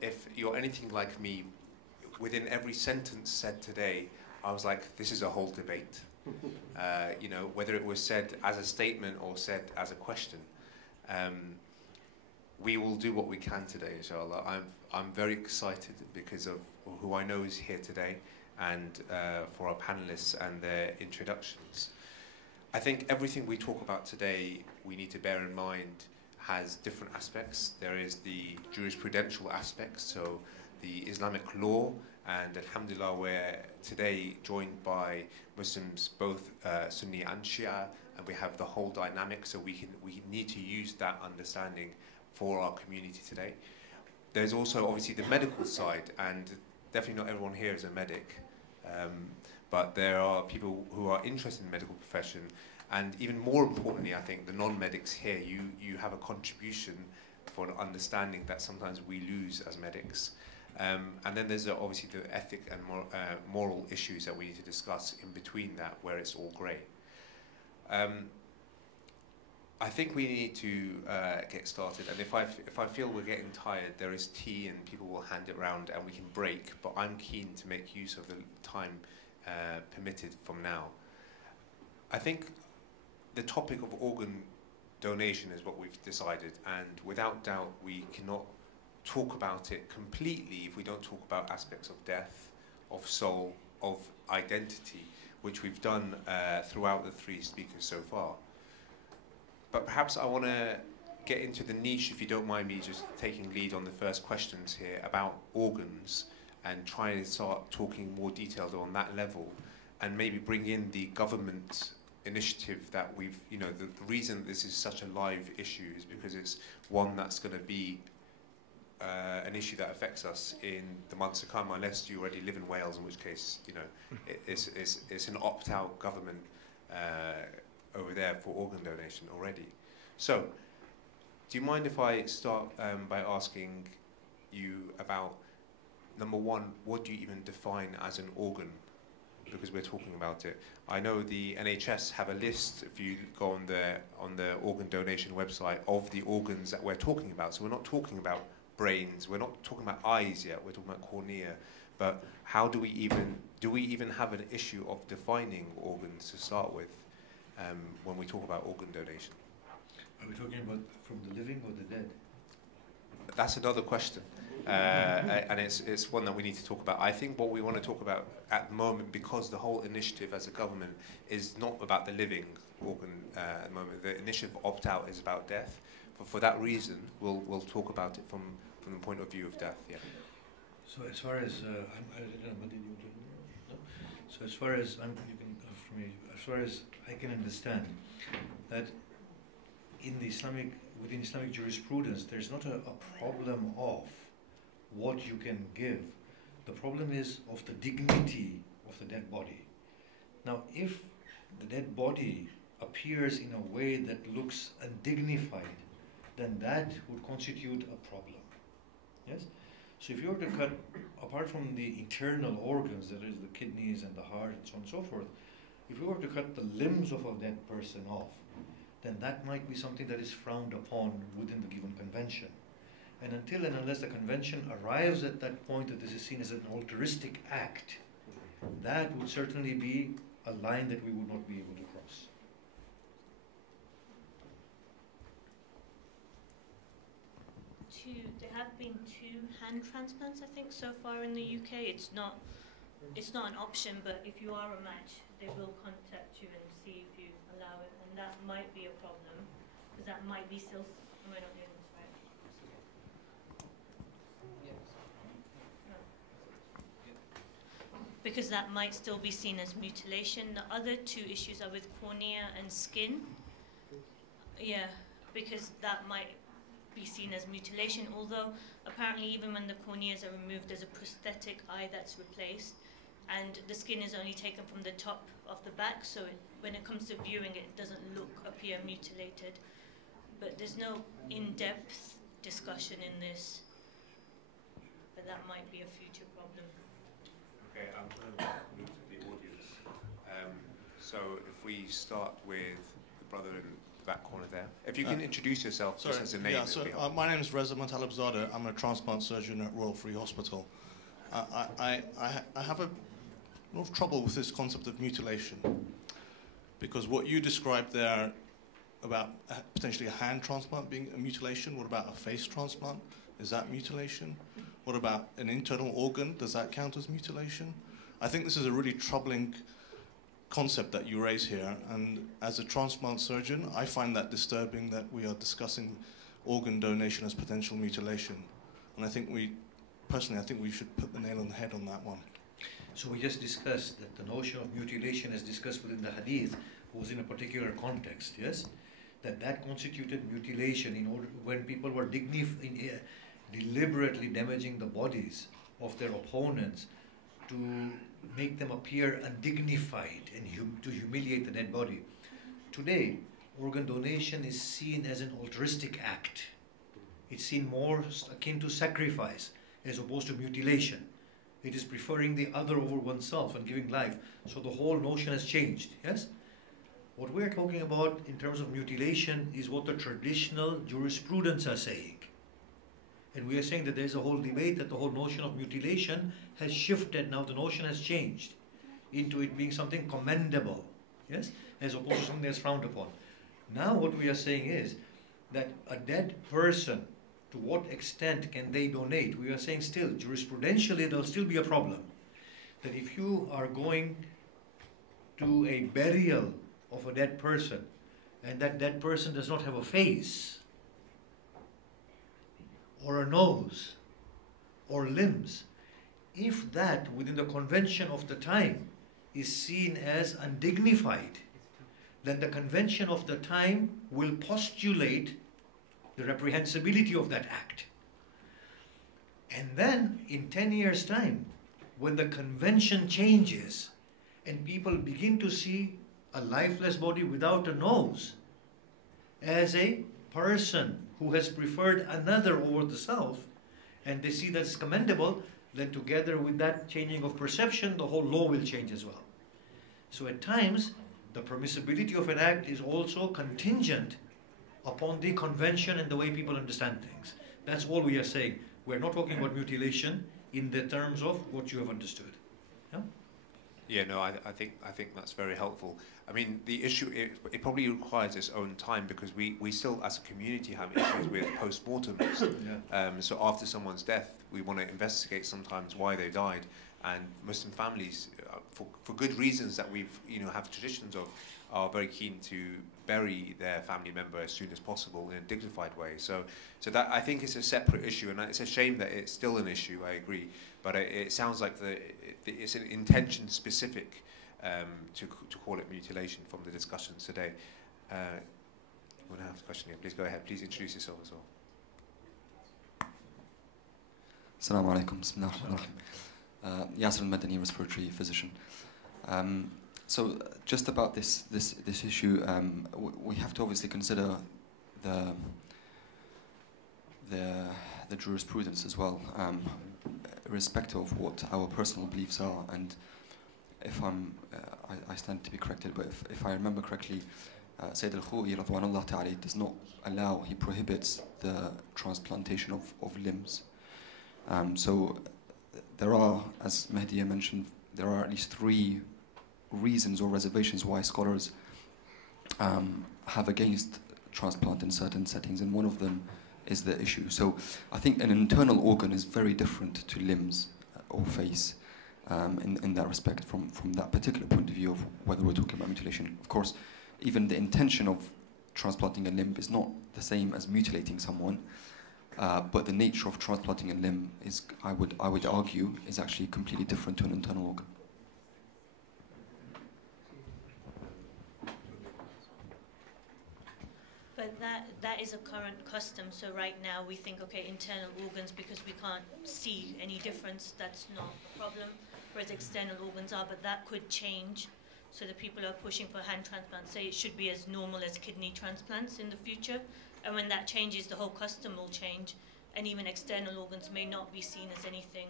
If you're anything like me, within every sentence said today, I was like, this is a whole debate. You know, whether it was said as a statement or said as a question. We will do what we can today, inshallah. I'm very excited because of who I know is here today, and for our panelists and their introductions. I think everything we talk about today, we need to bear in mind, has different aspects. There is the jurisprudential aspect, so the Islamic law, and alhamdulillah we're today joined by Muslims, both Sunni and Shia, and we have the whole dynamic, so we need to use that understanding for our community today. There's also obviously the medical side, and definitely not everyone here is a medic, but there are people who are interested in the medical profession, and even more importantly, I think the non-medics here, you have a contribution for an understanding that sometimes we lose as medics. And then there's obviously the ethic and moral issues that we need to discuss in between that, where it's all grey. I think we need to get started, and if I feel we're getting tired, there is tea and people will hand it around and we can break, but I'm keen to make use of the time permitted from now. I think the topic of organ donation is what we've decided, and without doubt we cannot talk about it completely if we don't talk about aspects of death, of soul, of identity, which we've done throughout the three speakers so far. But perhaps I want to get into the niche, if you don't mind me just taking lead on the first questions here about organs, and try and start talking more detailed on that level, and maybe bring in the government initiative that we've, you know, the reason this is such a live issue is because it's one that's going to be an issue that affects us in the months to come, unless you already live in Wales, in which case, you know, it's an opt-out government over there for organ donation already. So, do you mind if I start by asking you about, number one, what do you even define as an organ? Because we're talking about it. I know the NHS have a list, if you go on the organ donation website, of the organs that we're talking about. So we're not talking about brains, we're not talking about eyes yet, we're talking about cornea. But how do we even have an issue of defining organs to start with when we talk about organ donation? Are we talking about from the living or the dead? That's another question. And it's one that we need to talk about. I think what we want to talk about at the moment, because the whole initiative as a government is not about the living organ at the moment. The initiative opt-out is about death. But for that reason, we'll talk about it from the point of view of death. Yeah. So as far as I don't know, what did you do? No? So as far as as far as I can understand, that in the within Islamic jurisprudence, there's not a problem of what you can give. The problem is of the dignity of the dead body. Now, if the dead body appears in a way that looks undignified, then that would constitute a problem. Yes? So if you were to cut, apart from the internal organs, that is the kidneys and the heart and so on and so forth, if you were to cut the limbs of a dead person off, then that might be something that is frowned upon within the given convention. And until and unless the convention arrives at that point that this is seen as an altruistic act, that would certainly be a line that we would not be able to cross. There have been 2 hand transplants, I think, so far in the UK. It's not an option, but if you are a match, they will contact you and see if you allow it, and that might be a problem, because that might be still. We're not doing this right. Because that might still be seen as mutilation. The other 2 issues are with cornea and skin. Yeah, because that might be seen as mutilation, although apparently even when the corneas are removed, there's a prosthetic eye that's replaced, and the skin is only taken from the top of the back, so when it comes to viewing it doesn't appear mutilated. But there's no in-depth discussion in this, but that might be a future problem. Okay, I'm going to move to the audience. So if we start with the brother in back corner there. If you can introduce yourself just as a name. Yeah, so my name is Reza Montalabzadeh. I'm a transplant surgeon at Royal Free Hospital. I have a lot of trouble with this concept of mutilation, because what you described there about potentially a hand transplant being a mutilation, what about a face transplant? Is that mutilation? What about an internal organ? Does that count as mutilation? I think this is a really troubling concept that you raise here, and as a transplant surgeon, I find that disturbing that we are discussing organ donation as potential mutilation. And I think personally, I think we should put the nail on the head on that one. So we just discussed that the notion of mutilation as discussed within the hadith was in a particular context, yes? That constituted mutilation in order when people were deliberately damaging the bodies of their opponents to make them appear undignified and to humiliate the dead body. Today, organ donation is seen as an altruistic act. It's seen more akin to sacrifice as opposed to mutilation. It is preferring the other over oneself and giving life. So the whole notion has changed, yes? What we're talking about in terms of mutilation is what the traditional jurisprudence are saying. And we are saying that there's a whole debate that the whole notion of mutilation has shifted. Now the notion has changed into it being something commendable, yes, as opposed to something that's frowned upon. Now what we are saying is that a dead person, to what extent can they donate? We are saying still, jurisprudentially, there'll still be a problem. That if you are going to a burial of a dead person, and that dead person does not have a face, or a nose, or limbs, if that within the convention of the time is seen as undignified, then the convention of the time will postulate the reprehensibility of that act. And then in 10 years' time, when the convention changes and people begin to see a lifeless body without a nose as a person who has preferred another over the self, and they see that's commendable, then together with that changing of perception, the whole law will change as well. So at times, the permissibility of an act is also contingent upon the convention and the way people understand things. That's all we are saying. We're not talking about mutilation in the terms of what you have understood. Yeah? Yeah, no, I think that's very helpful. I mean, the issue, it probably requires its own time, because we still, as a community, have issues with post-mortems. Yeah. So after someone's death, we want to investigate sometimes why they died. And Muslim families, for good reasons that we've, have traditions of, are very keen to bury their family member as soon as possible in a dignified way. So that, I think, is a separate issue, and it's a shame that it's still an issue, I agree. But it sounds like it's an intention specific to call it mutilation from the discussions today. You want to have a question here? Please go ahead. Please introduce yourself as well. Assalamu alaikum. Bismillah. Yasser al-Madani, respiratory physician. So just about this issue, we have to obviously consider the jurisprudence as well, irrespective of what our personal beliefs are. And if I stand to be corrected, but if I remember correctly, Sayyid al-Khou'i radwanullah ta'ala does not allow, he prohibits the transplantation of limbs. So there are, as Mehdiya mentioned, there are at least 3 reasons or reservations why scholars have against transplant in certain settings, and one of them is the issue. So I think an internal organ is very different to limbs or face in that respect from that particular point of view of whether we're talking about mutilation. Of course, even the intention of transplanting a limb is not the same as mutilating someone, but the nature of transplanting a limb is, I would argue, is actually completely different to an internal organ. But that is a current custom. So right now we think, okay, internal organs, because we can't see any difference, that's not a problem, whereas external organs are, but that could change. So the people who are pushing for hand transplants say it should be as normal as kidney transplants in the future. And when that changes, the whole custom will change. And even external organs may not be seen as anything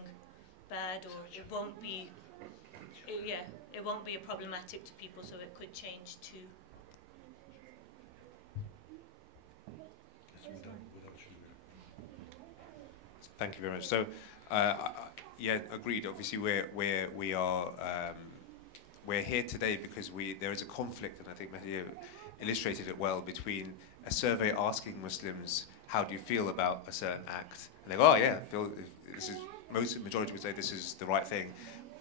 bad, or it won't be, it won't be a problematic to people, so it could change too. Thank you very much. So, yeah, agreed. Obviously, we're here today because there is a conflict, and I think Mahdi illustrated it well, between a survey asking Muslims, how do you feel about a certain act? And they go, oh yeah, majority would say this is the right thing,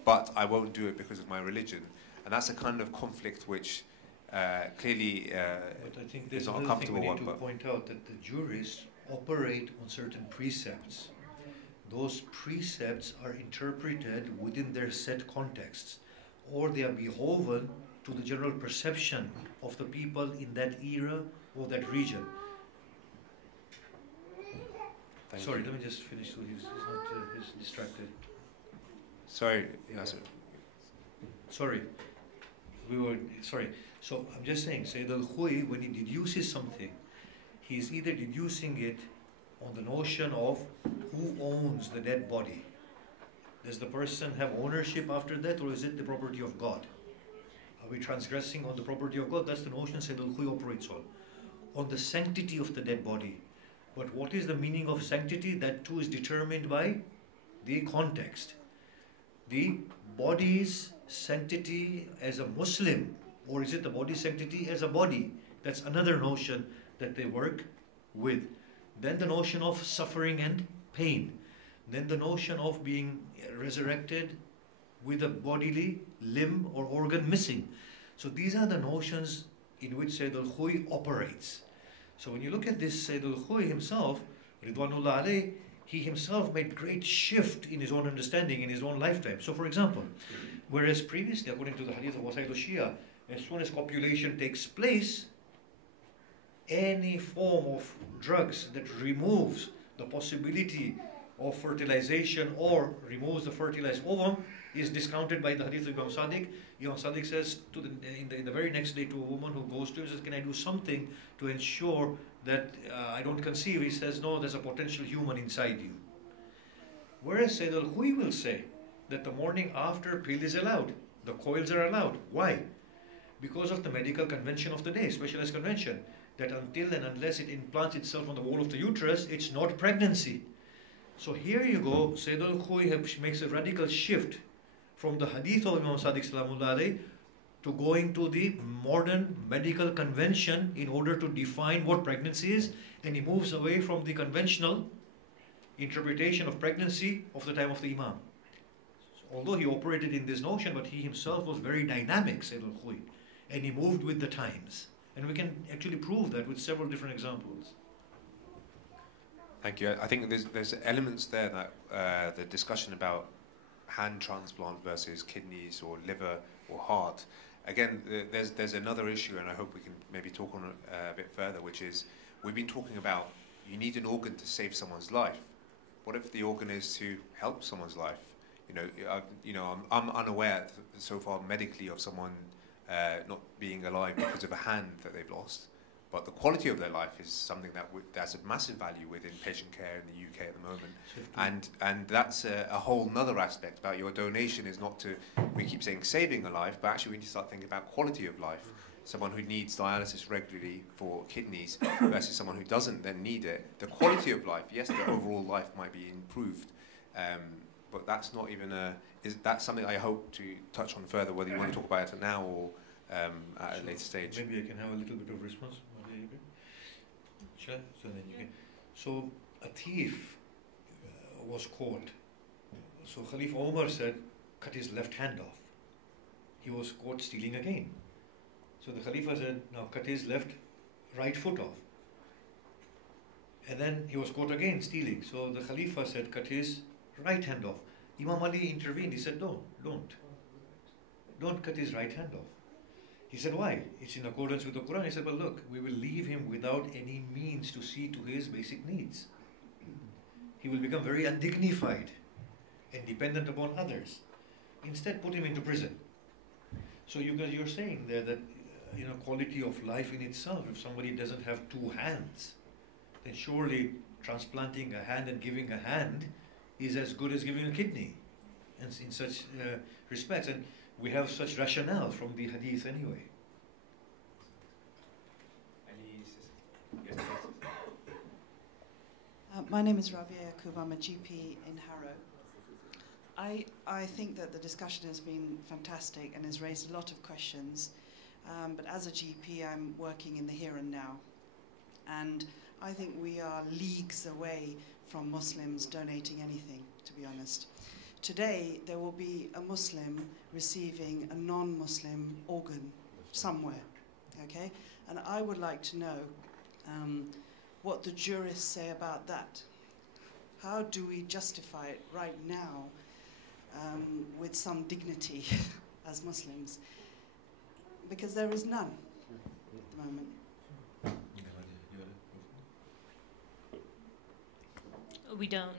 but I won't do it because of my religion. And that's a kind of conflict which clearly but I think there's is not a another thing comfortable we one. need to point out, that the jurists operate on certain precepts. Those precepts are interpreted within their set contexts, or they are beholden to the general perception of the people in that era or that region. Sorry, let me just finish so he's distracted. Sorry, yes. Sorry. So I'm just saying, Sayyid al-Khuy, when he deduces something, he's either deducing it on the notion of who owns the dead body. Does the person have ownership after death, or is it the property of God? Are we transgressing on the property of God? That's the notion Sayyid al-Khuy operates on. On the sanctity of the dead body. But what is the meaning of sanctity? That too is determined by the context. The body's sanctity as a Muslim, or is it the body's sanctity as a body? That's another notion that they work with. Then the notion of suffering and pain. Then the notion of being resurrected with a bodily limb or organ missing. So these are the notions in which Sayyid al-Khuy operates. So when you look at this, Sayyid al-Khuy himself, Ridwanullah alayh, he himself made great shift in his own understanding in his own lifetime. So for example, whereas previously, according to the hadith of Wasaid al-Shia, as soon as copulation takes place, any form of drugs that removes the possibility of fertilization or removes the fertilized ovum is discounted by the hadith of Imam Sadiq. Imam Sadiq says to in the very next day to a woman who goes to him, says, can I do something to ensure that I don't conceive? He says, no, there's a potential human inside you. Whereas Sayyid al-Khuy will say that the morning after pill is allowed, the coils are allowed. Why? Because of the medical convention of the day, specialized convention, that until and unless it implants itself on the wall of the uterus, it's not pregnancy. So here you go, Sayyid al-Khuy makes a radical shift from the hadith of Imam Sadiq Salamullah alayhi to going to the modern medical convention in order to define what pregnancy is, and he moves away from the conventional interpretation of pregnancy of the time of the Imam. So although he operated in this notion, but he himself was very dynamic, Sayyid al-Khuy, and he moved with the times. And we can actually prove that with several different examples. Thank you. I think there's elements there that the discussion about hand transplant versus kidneys or liver or heart. Again, there's another issue, and I hope we can maybe talk on it a bit further, which is we've been talking about you need an organ to save someone's life. What if the organ is to help someone's life? I'm unaware so far medically of someone not being alive because of a hand that they've lost. But the quality of their life is something that's a massive value within patient care in the UK at the moment. And that's a whole nother aspect about your donation is not to, we keep saying saving a life, but actually we need to start thinking about quality of life. Someone who needs dialysis regularly for kidneys versus someone who doesn't then need it. The quality of life, yes, the overall life might be improved, but that's not even that's something I hope to touch on further, whether you want to talk about it now or at a later stage. Maybe I can have a little bit of response. So a thief was caught. So Khalifa Omar said, cut his left hand off. He was caught stealing again. So the Khalifa said, now cut his right foot off. And then he was caught again stealing. So the Khalifa said, cut his right hand off. Imam Ali intervened. He said, no, don't cut his right hand off. He said, why? It's in accordance with the Quran. He said, well, look, we will leave him without any means to see to his basic needs. He will become very undignified and dependent upon others. Instead, put him into prison. So you're saying there that, quality of life in itself, if somebody doesn't have two hands, then surely transplanting a hand and giving a hand is as good as giving a kidney, and in such respects. And we have such rationale from the hadith anyway. My name is Rabia Yaqub. I'm a GP in Harrow. I think that the discussion has been fantastic and has raised a lot of questions. But as a GP, I'm working in the here and now. And I think we are leagues away from Muslims donating anything, to be honest. Today, there will be a Muslim receiving a non-Muslim organ somewhere, okay? And I would like to know what the jurists say about that. How do we justify it right now with some dignity as Muslims? Because there is none at the moment. We don't.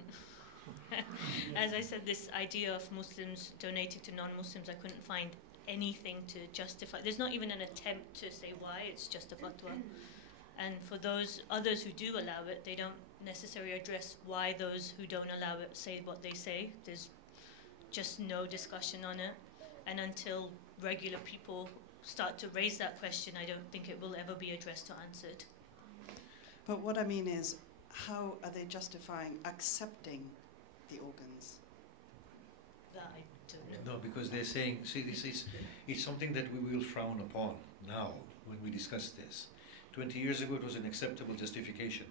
As I said, this idea of Muslims donating to non-Muslims, I couldn't find anything to justify. There's not even an attempt to say why, it's just a fatwa. And for those others who do allow it, they don't necessarily address why those who don't allow it say what they say. There's just no discussion on it. And until regular people start to raise that question, I don't think it will ever be addressed or answered. But what I mean is, how are they justifying accepting the organs? That I don't know. No, because they're saying, see, it's something that we will frown upon now when we discuss this. 20 years ago, it was an acceptable justification.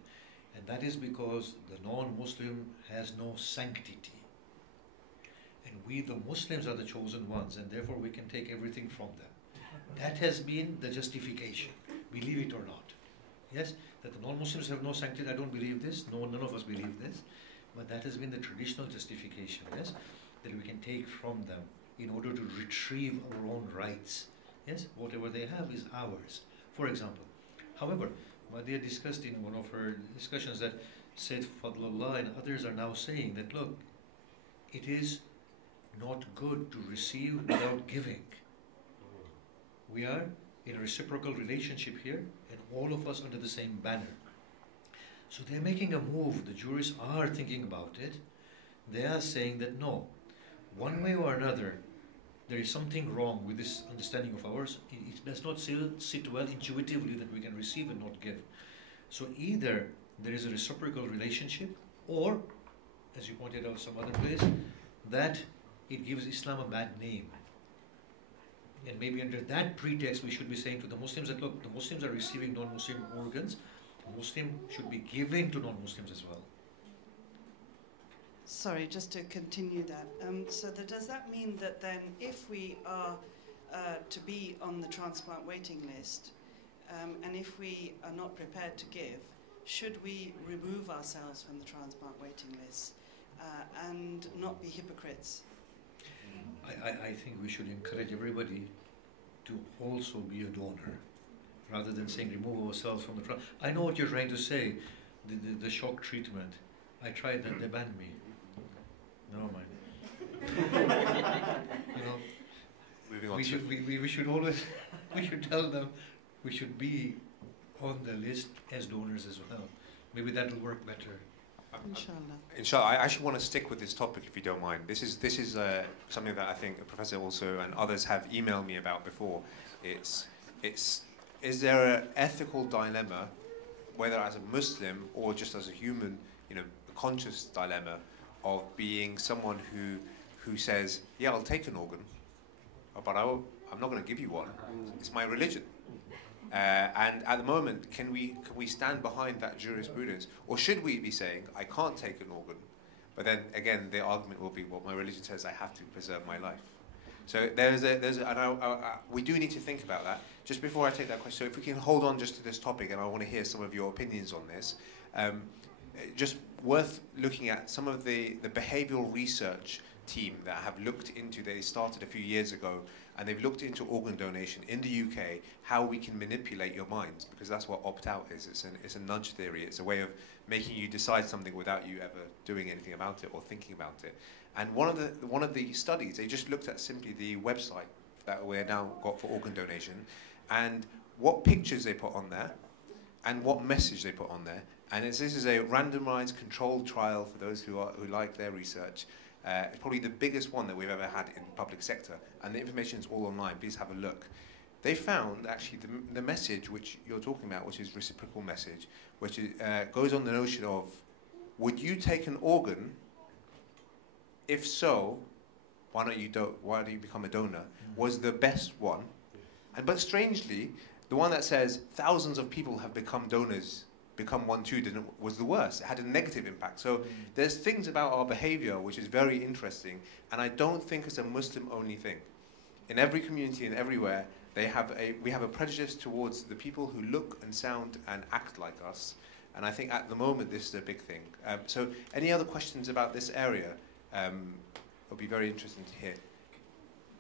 And that is because the non-Muslim has no sanctity. And we, the Muslims, are the chosen ones, and therefore we can take everything from them. That has been the justification, believe it or not. Yes, that the non-Muslims have no sanctity, I don't believe this, none of us believe this, but that has been the traditional justification, yes, that we can take from them in order to retrieve our own rights. Yes, whatever they have is ours. For example, however, Madia discussed in one of her discussions that Sayyid Fadlullah and others are now saying that, look, it is not good to receive without giving. We are in a reciprocal relationship here, and all of us under the same banner. So they're making a move. The jurists are thinking about it. They are saying that no, one way or another, there is something wrong with this understanding of ours. It does not sit well intuitively that we can receive and not give. So either there is a reciprocal relationship, or, as you pointed out some other place, that it gives Islam a bad name. And maybe under that pretext, we should be saying to the Muslims that, look, the Muslims are receiving non-Muslim organs. The Muslim should be giving to non-Muslims as well. Sorry, just to continue that. Does that mean that then if we are to be on the transplant waiting list, and if we are not prepared to give, should we remove ourselves from the transplant waiting list and not be hypocrites? I think we should encourage everybody to also be a donor, rather than saying remove ourselves from the trial. I know what you're trying to say, the shock treatment. I tried that, they banned me. Never mind. You know, Moving on we should always, we should tell them we should be on the list as donors as well. Maybe that will work better. Inshallah. Inshallah, I actually want to stick with this topic if you don't mind. This is something that I think the Professor also and others have emailed me about before. Is there an ethical dilemma, whether as a Muslim or just as a human, a conscious dilemma of being someone who says, yeah, I'll take an organ, but I'm not going to give you one. It's my religion. And at the moment, can we stand behind that jurisprudence, or should we be saying I can't take an organ, but then again the argument will be, well, my religion says I have to preserve my life. So we do need to think about that. Just before I take that question, so if we can hold on just to this topic, and I want to hear some of your opinions on this. Just worth looking at some of the behavioural research team that have looked into. They started a few years ago, and they've looked into organ donation in the UK, how we can manipulate your minds, because that's what opt-out is. It's a nudge theory. It's a way of making you decide something without you ever doing anything about it or thinking about it. And one of the studies, they just looked at simply the website that we're now got for organ donation, and what pictures they put on there, and what message they put on there. And this is a randomized controlled trial for those who like their research. It's probably the biggest one that we've ever had in the public sector, and the information is all online. Please have a look. They found actually the message which you're talking about, which is reciprocal message, which is, goes on the notion of would you take an organ? If so, why don't you become a donor? Was the best one. But strangely, the one that says thousands of people have become donors, become one too, was the worst. It had a negative impact. So there's things about our behavior which is very interesting, and I don't think it's a Muslim-only thing. In every community and everywhere, we have a prejudice towards the people who look and sound and act like us, and I think at the moment this is a big thing. So any other questions about this area? It'll be very interesting to hear.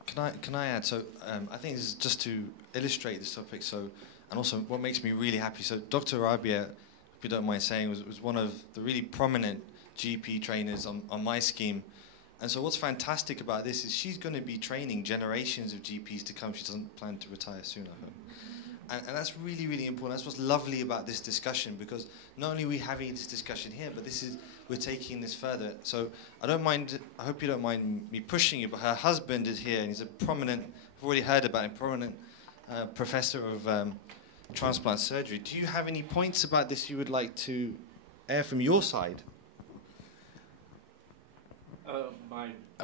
Can I add? So I think this is just to illustrate this topic. So, and also what makes me really happy. So Dr. Rabia, if you don't mind saying, was one of the really prominent GP trainers on my scheme. And so what's fantastic about this is she's going to be training generations of GPs to come. She doesn't plan to retire soon, I hope. And that's really, really important. That's what's lovely about this discussion, because not only are we having this discussion here, but we're taking this further. So I hope you don't mind me pushing you, but her husband is here, and he's a prominent, I've already heard about him, prominent professor of transplant surgery. Do you have any points about this you would like to air from your side?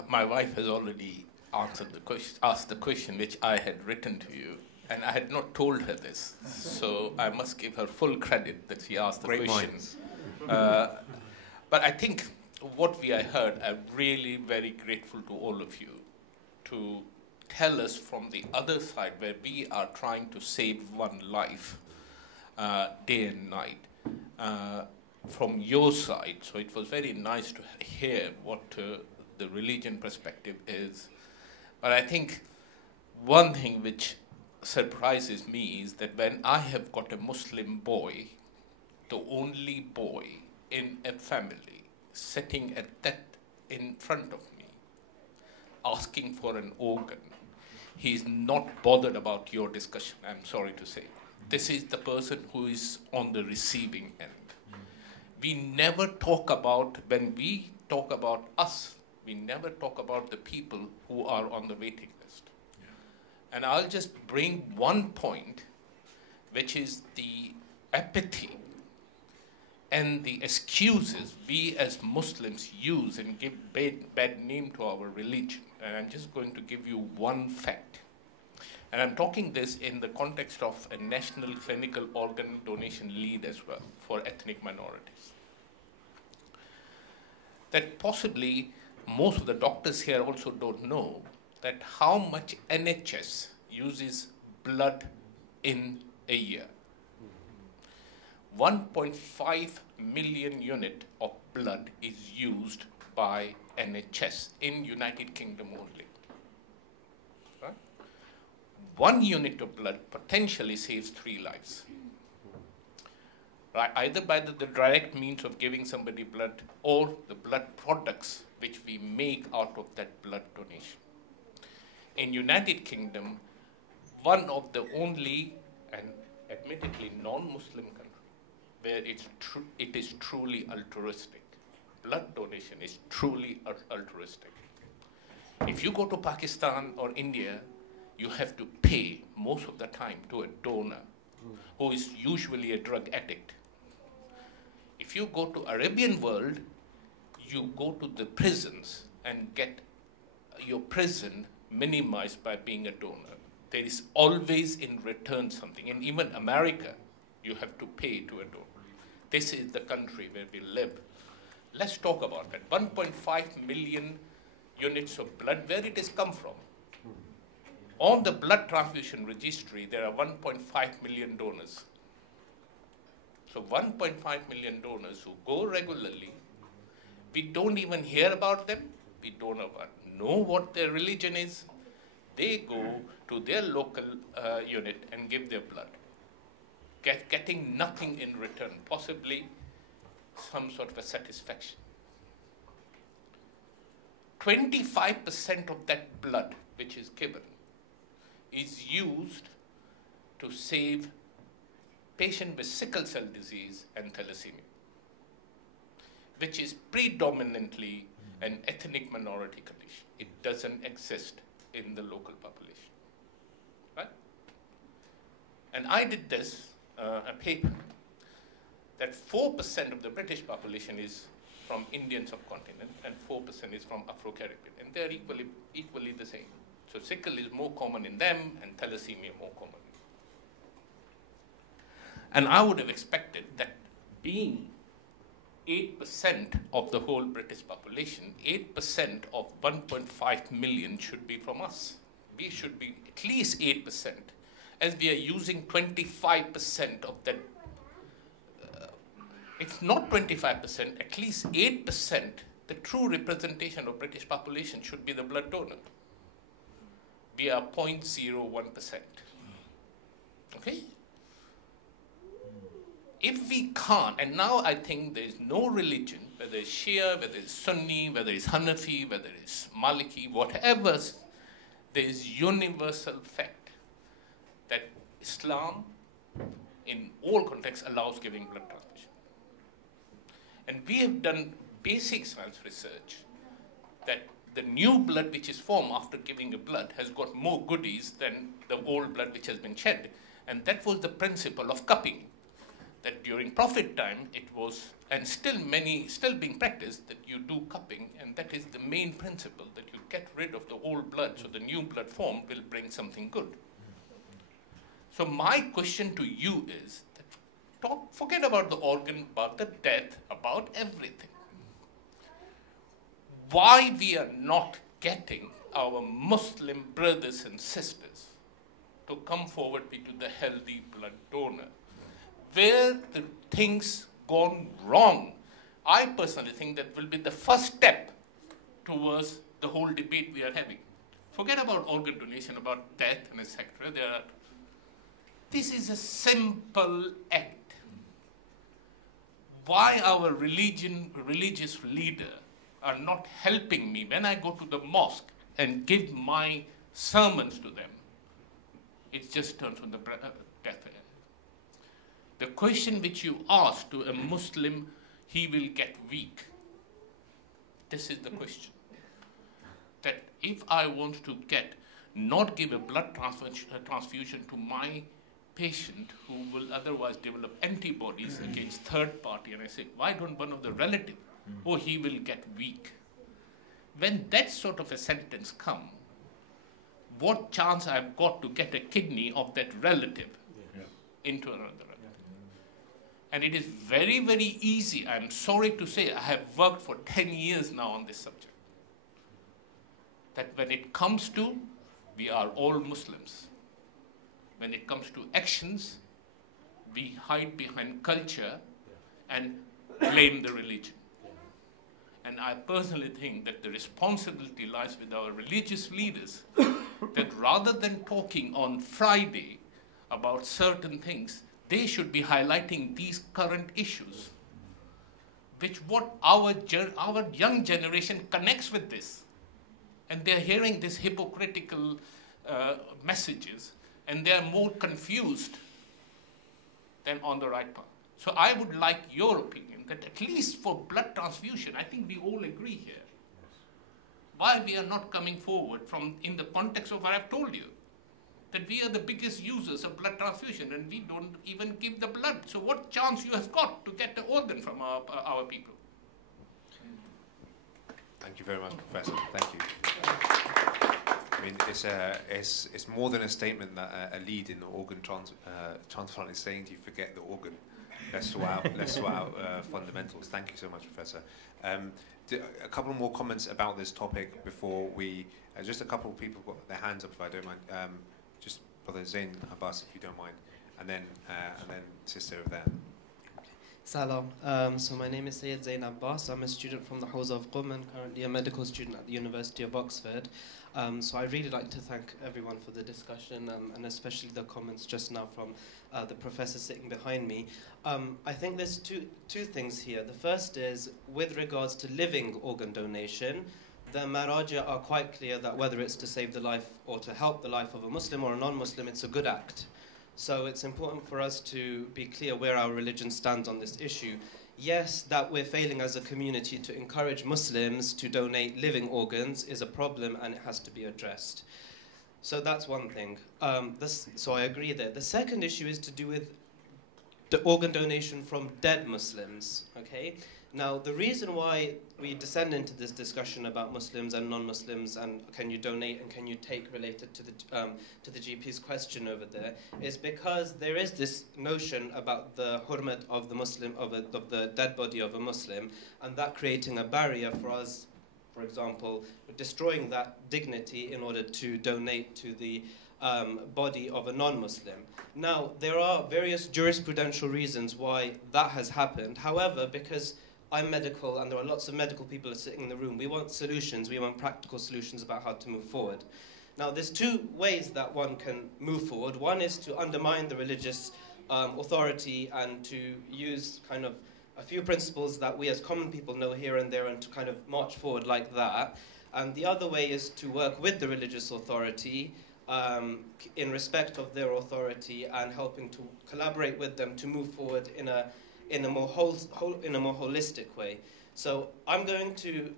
My wife has already answered the question, asked the question which I had written to you, and I had not told her this, so I must give her full credit that she asked the question. But I think what we heard, I'm really very grateful to all of you to tell us from the other side, where we are trying to save one life day and night, from your side. So it was very nice to hear what the religion perspective is. But I think one thing which surprises me is that when I have got a Muslim boy, the only boy in a family, sitting at that in front of me, asking for an organ, he's not bothered about your discussion, I'm sorry to say. This is the person who is on the receiving end. We never talk about, when we talk about us, we never talk about the people who are on the waiting list. And I'll just bring one point, which is the apathy and the excuses we as Muslims use and give bad name to our religion. And I'm just going to give you one fact. And I'm talking this in the context of a national clinical organ donation lead as well for ethnic minorities. That possibly most of the doctors here also don't know that how much NHS uses blood in a year. 1.5 million unit of blood is used by NHS in United Kingdom only. Right? 1 unit of blood potentially saves 3 lives. Right? Either by the direct means of giving somebody blood or the blood products which we make out of that blood donation. In United Kingdom, one of the only, and admittedly non-Muslim country, where it is truly altruistic. Blood donation is truly altruistic. If you go to Pakistan or India, you have to pay most of the time to a donor who is usually a drug addict. If you go to Arabian world, you go to the prisons and get your prison minimized by being a donor. There is always in return something. In even America, you have to pay to a donor. This is the country where we live. Let's talk about that. 1.5 million units of blood, where it has come from. On the blood transfusion registry, there are 1.5 million donors. So 1.5 million donors who go regularly. We don't even hear about them. We don't know what their religion is. They go to their local unit and give their blood, getting nothing in return, possibly some sort of a satisfaction. 25% of that blood which is given is used to save patients with sickle cell disease and thalassemia, which is predominantly an ethnic minority condition. It doesn't exist in the local population, right? And I did this, a paper, that 4% of the British population is from Indian subcontinent and 4% is from Afro-Caribbean, and they're equally the same. So sickle is more common in them and thalassemia more common. And I would have expected that being 8% of the whole British population, 8% of 1.5 million should be from us. We should be at least 8%, as we are using 25% of that. If not 25%, at least 8%, the true representation of British population should be the blood donor. We are 0.01%. Okay? If we can't, and now I think there is no religion, whether it's Shia, whether it's Sunni, whether it's Hanafi, whether it's Maliki, whatever, there is universal fact that Islam, in all contexts, allows giving blood transfusion. And we have done basic science research that the new blood which is formed after giving a blood has got more goodies than the old blood which has been shed. And that was the principle of cupping. That during Prophet time it was, and still being practiced, that you do cupping, and that is the main principle, that you get rid of the old blood so the new blood form will bring something good. So my question to you is, that forget about the organ, about the death, about everything. Why we are not getting our Muslim brothers and sisters to come forward into the healthy blood donor? Where the things gone wrong, I personally think that will be the first step towards the whole debate we are having. Forget about organ donation, about death and etc. This is a simple act. Why our religious leader are not helping me when I go to the mosque and give my sermons to them? It just turns on the death. The question which you ask to a Muslim, he will get weak. This is the question. That if I want to not give a blood transfusion to my patient who will otherwise develop antibodies against third party, and I say, why don't one of the relative? Oh, he will get weak. When that sort of a sentence comes, what chance I've got to get a kidney of that relative into another? And it is very, very easy. I'm sorry to say, I have worked for 10 years now on this subject. That when it comes to, we are all Muslims. When it comes to actions, we hide behind culture and blame the religion. And I personally think that the responsibility lies with our religious leaders, that rather than talking on Friday about certain things, they should be highlighting these current issues, which what our young generation connects with this. And they're hearing these hypocritical messages, and they're more confused than on the right path. So I would like your opinion, that at least for blood transfusion, I think we all agree here. Why we are not coming forward in the context of what I've told you, that we are the biggest users of blood transfusion and we don't even give the blood. So what chance you have got to get the organ from our people? Thank you very much, Professor. Thank you. I mean, it's more than a statement that a lead in the organ transplant is saying to you, forget the organ. Let's sort out fundamentals. Thank you so much, Professor. A couple more comments about this topic before we, just a couple of people got their hands up if I don't mind. Just Brother Zain Abbas, if you don't mind, and then Sister over there. Salam. So my name is Syed Zain Abbas. I'm a student from the Hawza of Qum and currently a medical student at the University of Oxford. So I'd really like to thank everyone for the discussion and especially the comments just now from the professor sitting behind me. I think there's two things here. The first is with regards to living organ donation, the Maraja are quite clear that whether it's to save the life or to help the life of a Muslim or a non-Muslim, it's a good act. So it's important for us to be clear where our religion stands on this issue. Yes, that we're failing as a community to encourage Muslims to donate living organs is a problem and it has to be addressed. So that's one thing. So I agree there. The second issue is to do with organ donation from dead Muslims. Okay. Now, the reason why we descend into this discussion about Muslims and non-Muslims and can you donate and can you take related to the GP's question over there is because there is this notion about the hurmat of the Muslim of the dead body of a Muslim, and that creating a barrier for us, for example, destroying that dignity in order to donate to the body of a non-Muslim. Now, there are various jurisprudential reasons why that has happened. However, because I'm medical and there are lots of medical people sitting in the room, we want solutions, we want practical solutions about how to move forward. Now, there's two ways that one can move forward. One is to undermine the religious authority and to use kind of a few principles that we as common people know here and there and to kind of march forward like that. And the other way is to work with the religious authority in respect of their authority and helping to collaborate with them to move forward in a more holistic way. So I'm going to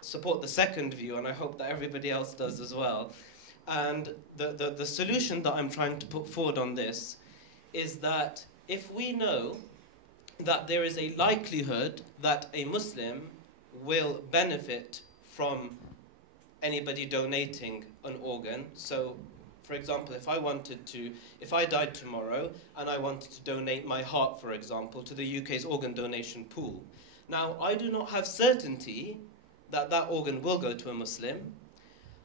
support the second view, and I hope that everybody else does as well. And the solution that I'm trying to put forward on this is that if we know that there is a likelihood that a Muslim will benefit from anybody donating an organ, so for example, if I died tomorrow and I wanted to donate my heart, for example, to the UK's organ donation pool. Now, I do not have certainty that that organ will go to a Muslim.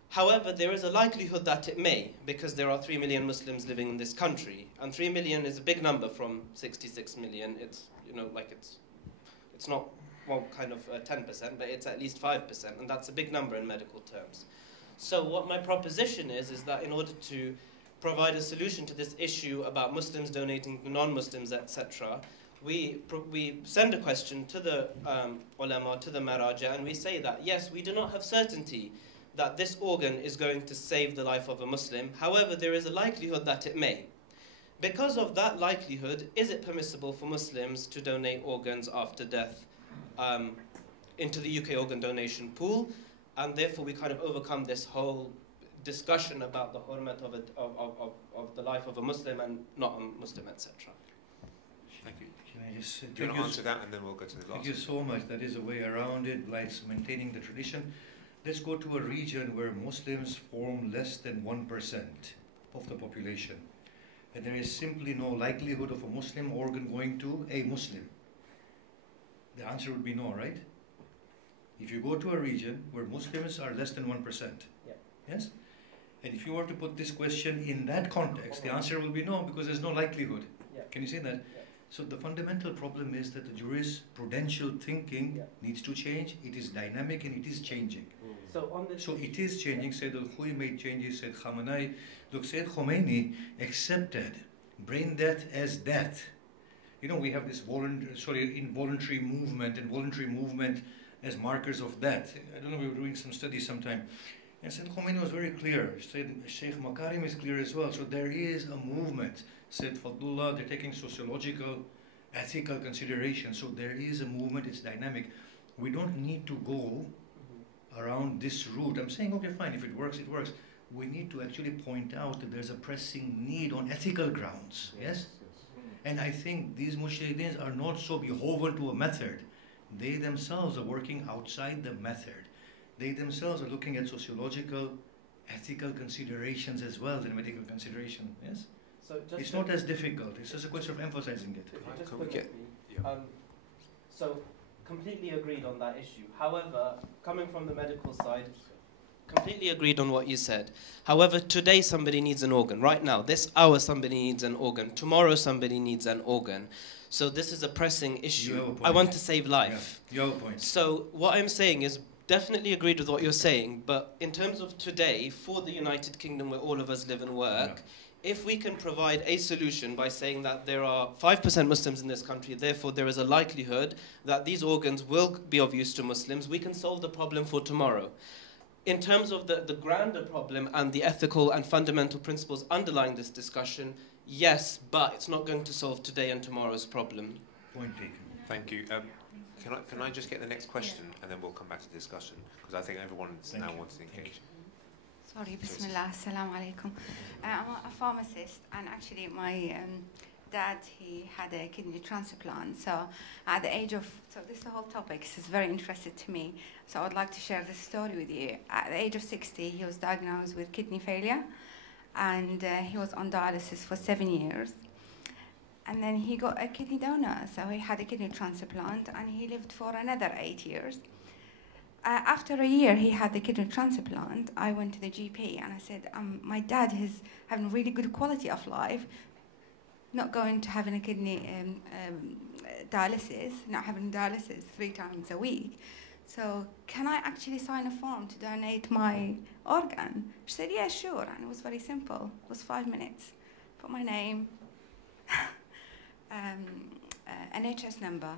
However, there is a likelihood that it may, because there are 3 million Muslims living in this country. And 3 million is a big number from 66 million. It's, it's not, well, kind of 10%, but it's at least 5%, and that's a big number in medical terms. So what my proposition is that in order to provide a solution to this issue about Muslims donating to non-Muslims, etc., we send a question to the ulama, to the maraja, and we say that, yes, we do not have certainty that this organ is going to save the life of a Muslim. However, there is a likelihood that it may. Because of that likelihood, is it permissible for Muslims to donate organs after death into the UK organ donation pool? And therefore, we kind of overcome this whole discussion about the hurmat of the life of a Muslim and not a Muslim, etc. Thank you. Can I just do you want to answer that, and then we'll go to the last? Thank you so much. That is a way around it, like maintaining the tradition. Let's go to a region where Muslims form less than 1% of the population. And there is simply no likelihood of a Muslim organ going to a Muslim. The answer would be no, right? If you go to a region where Muslims are less than 1%, yeah. Yes? And if you were to put this question in that context, the answer will be no, because there's no likelihood. Yeah. Can you see that? Yeah. So the fundamental problem is that the jurisprudential thinking needs to change. It is dynamic and it is changing. So it is changing. Sayyid al-Khuy made changes, Sayyid Khamenei. Look, Sayyid Khomeini accepted brain death as death. You know, we have this involuntary movement and voluntary movement as markers of death. I don't know, we were doing some studies sometime. And Sayyid Khomeini was very clear. Sheikh Makarim is clear as well. So there is a movement. Sayyid Fadlullah, they're taking sociological, ethical consideration. So there is a movement, it's dynamic. We don't need to go around this route. I'm saying, okay, fine, if it works, it works. We need to actually point out that there's a pressing need on ethical grounds, yes? And I think these mujtahideen are not so beholden to a method. They themselves are working outside the method. They themselves are looking at sociological, ethical considerations as well than medical consideration, yes? So it's not as difficult. It's just a question of emphasizing it. Can we get... So completely agreed on that issue. However, coming from the medical side, completely agreed on what you said. However, today somebody needs an organ. Right now, this hour somebody needs an organ. Tomorrow somebody needs an organ. So this is a pressing issue. I want to save life. Yeah, you have a point. So what I'm saying is definitely agreed with what you're saying, but in terms of today, for the United Kingdom where all of us live and work, if we can provide a solution by saying that there are 5% Muslims in this country, therefore there is a likelihood that these organs will be of use to Muslims, we can solve the problem for tomorrow. In terms of the grander problem and the ethical and fundamental principles underlying this discussion, yes, but it's not going to solve today and tomorrow's problem. Point taken. Thank you. Can I just get the next question, and then we'll come back to discussion, because I think everyone now wants to engage. Sorry, Bismillah, Assalamu alaikum. I'm a pharmacist, and actually my dad, he had a kidney transplant. So at the age of, so this whole topic is very interesting to me. So I would like to share this story with you. At the age of 60, he was diagnosed with kidney failure, and he was on dialysis for 7 years. And then he got a kidney donor, so he had a kidney transplant, and he lived for another 8 years. After a year he had the kidney transplant, I went to the GP and I said, my dad is having really good quality of life, not going to having a kidney dialysis, not having dialysis 3 times a week. So can I actually sign a form to donate my organ? She said, yeah, sure. And it was very simple. It was 5 minutes. Put my name, NHS number,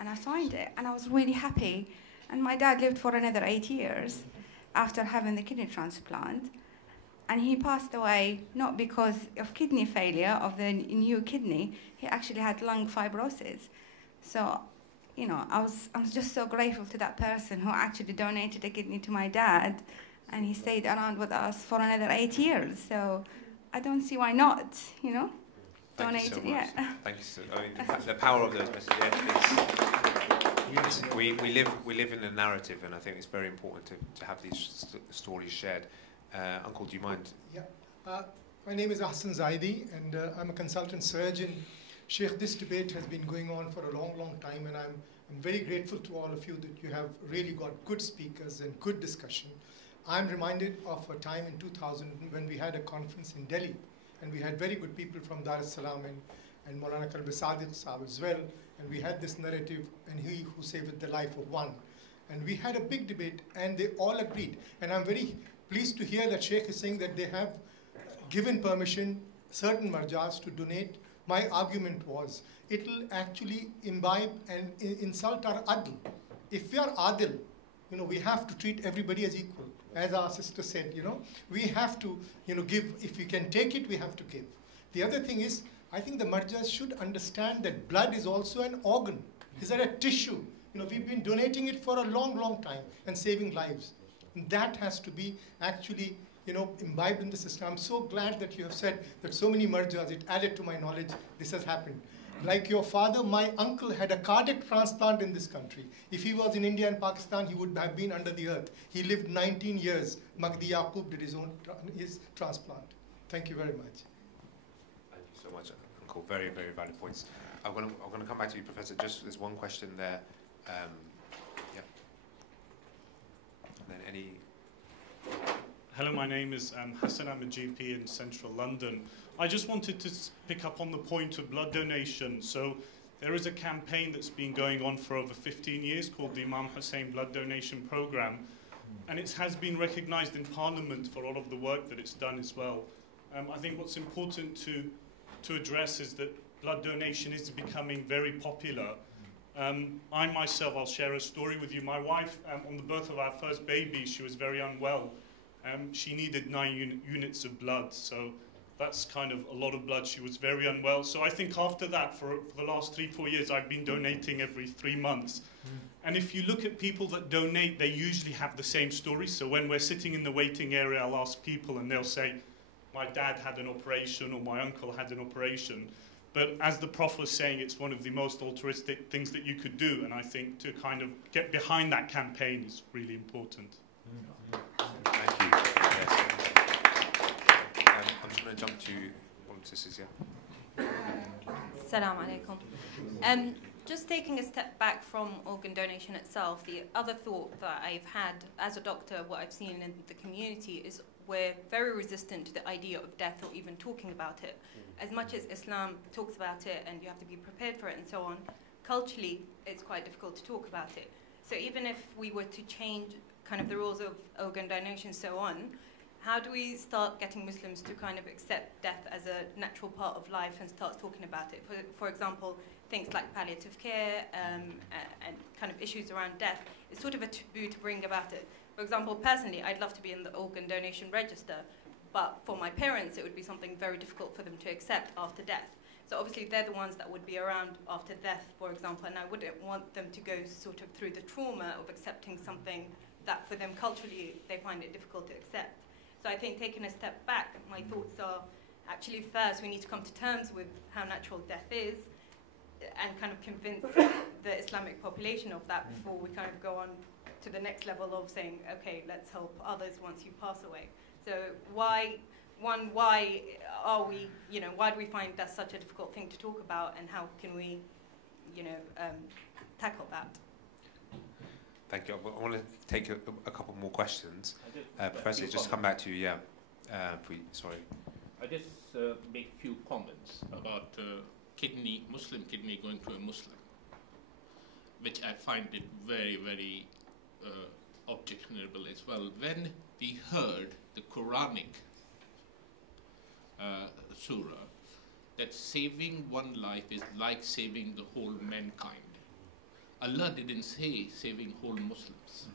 and I signed it. And I was really happy. And my dad lived for another 8 years after having the kidney transplant. And he passed away not because of kidney failure of the new kidney. He actually had lung fibrosis. So, you know, I was just so grateful to that person who actually donated a kidney to my dad, and he stayed around with us for another 8 years. So I don't see why not, you know, donate. Thank you so much. Yeah. Thank you. I mean, the power of those messages. Yes, we live in a narrative, and I think it's very important to have these stories shared. Uncle, do you mind? Yeah. My name is Ahsan Zaidi, and I'm a consultant surgeon. Sheikh, this debate has been going on for a long, long time, and I'm very grateful to all of you that you have really got good speakers and good discussion. I'm reminded of a time in 2000 when we had a conference in Delhi, and we had very good people from Dar es Salaam and Maulana Kalbi Sadiq Sahab as well, and we had this narrative, and he who saved the life of one. And we had a big debate, and they all agreed. And I'm very pleased to hear that Sheikh is saying that they have given permission certain marjas to donate. My argument was, it'll actually imbibe and insult our adl. If we are adil, you know, we have to treat everybody as equal. As our sister said, you know, we have to, you know, give. If we can take it, we have to give. The other thing is, I think the marjas should understand that blood is also an organ. Is that a tissue? You know, we've been donating it for a long, long time and saving lives. And that has to be actually, you know, imbibed in the system. I'm so glad that you have said that so many marjas, it added to my knowledge, this has happened. Like your father, my uncle had a cardiac transplant in this country. If he was in India and Pakistan, he would have been under the earth. He lived 19 years. Mahdi Yaqub did his transplant. Thank you very much. Thank you so much, Uncle. Very, very valid points. I'm going to come back to you, Professor. Just there's one question there. Yeah. And then any... Hello, my name is Hassan. I'm a GP in central London. I just wanted to pick up on the point of blood donation. So there is a campaign that's been going on for over 15 years called the Imam Hussein Blood Donation Programme, and it has been recognised in Parliament for all of the work that it's done as well. I think what's important to address is that blood donation is becoming very popular. I myself, I'll share a story with you. My wife, on the birth of our first baby, she was very unwell. She needed 9 units of blood, so that's kind of a lot of blood. She was very unwell. So I think after that, for the last 3-4 years, I've been donating every 3 months. And if you look at people that donate, they usually have the same story. So when we're sitting in the waiting area, I'll ask people and they'll say, my dad had an operation or my uncle had an operation. But as the Prof was saying, it's one of the most altruistic things that you could do. And I think to kind of get behind that campaign is really important. Thank you. Yes. I'm just going to jump to one of the sisters here. Assalamu alaikum. Just taking a step back from organ donation itself, the other thought that I've had as a doctor, what I've seen in the community is we're very resistant to the idea of death or even talking about it. As much as Islam talks about it and you have to be prepared for it and so on, culturally it's quite difficult to talk about it. So even if we were to change kind of the rules of organ donation and so on, how do we start getting Muslims to kind of accept death as a natural part of life and start talking about it? For example, things like palliative care and kind of issues around death, it's sort of a taboo to bring about it. For example, personally, I'd love to be in the organ donation register, but for my parents, it would be something very difficult for them to accept after death. So obviously, they're the ones that would be around after death, for example, and I wouldn't want them to go sort of through the trauma of accepting something that for them culturally, they find it difficult to accept. So I think taking a step back, my thoughts are, actually first we need to come to terms with how natural death is and kind of convince the Islamic population of that before we kind of go on to the next level of saying, okay, let's help others once you pass away. So why are we, why do we find that's such a difficult thing to talk about, and how can we, tackle that? Thank you. I want to take a couple more questions. Professor, just come back to you, sorry. I just make few comments about Muslim kidney going to a Muslim, which I find it very, very objectionable as well. When we heard the Quranic surah that saving one life is like saving the whole mankind, Allah didn't say saving whole Muslims.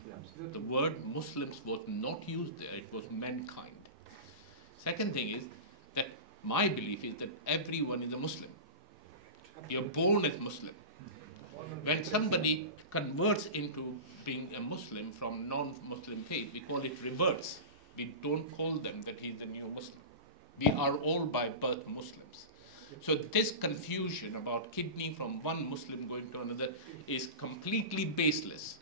The word Muslims was not used there, it was mankind. Second thing is that my belief is that everyone is a Muslim. You're born as Muslim. When somebody converts into being a Muslim from non-Muslim faith, we call it reverts. We don't call them that he's a new Muslim. We are all by birth Muslims. So this confusion about kidney from one Muslim going to another is completely baseless.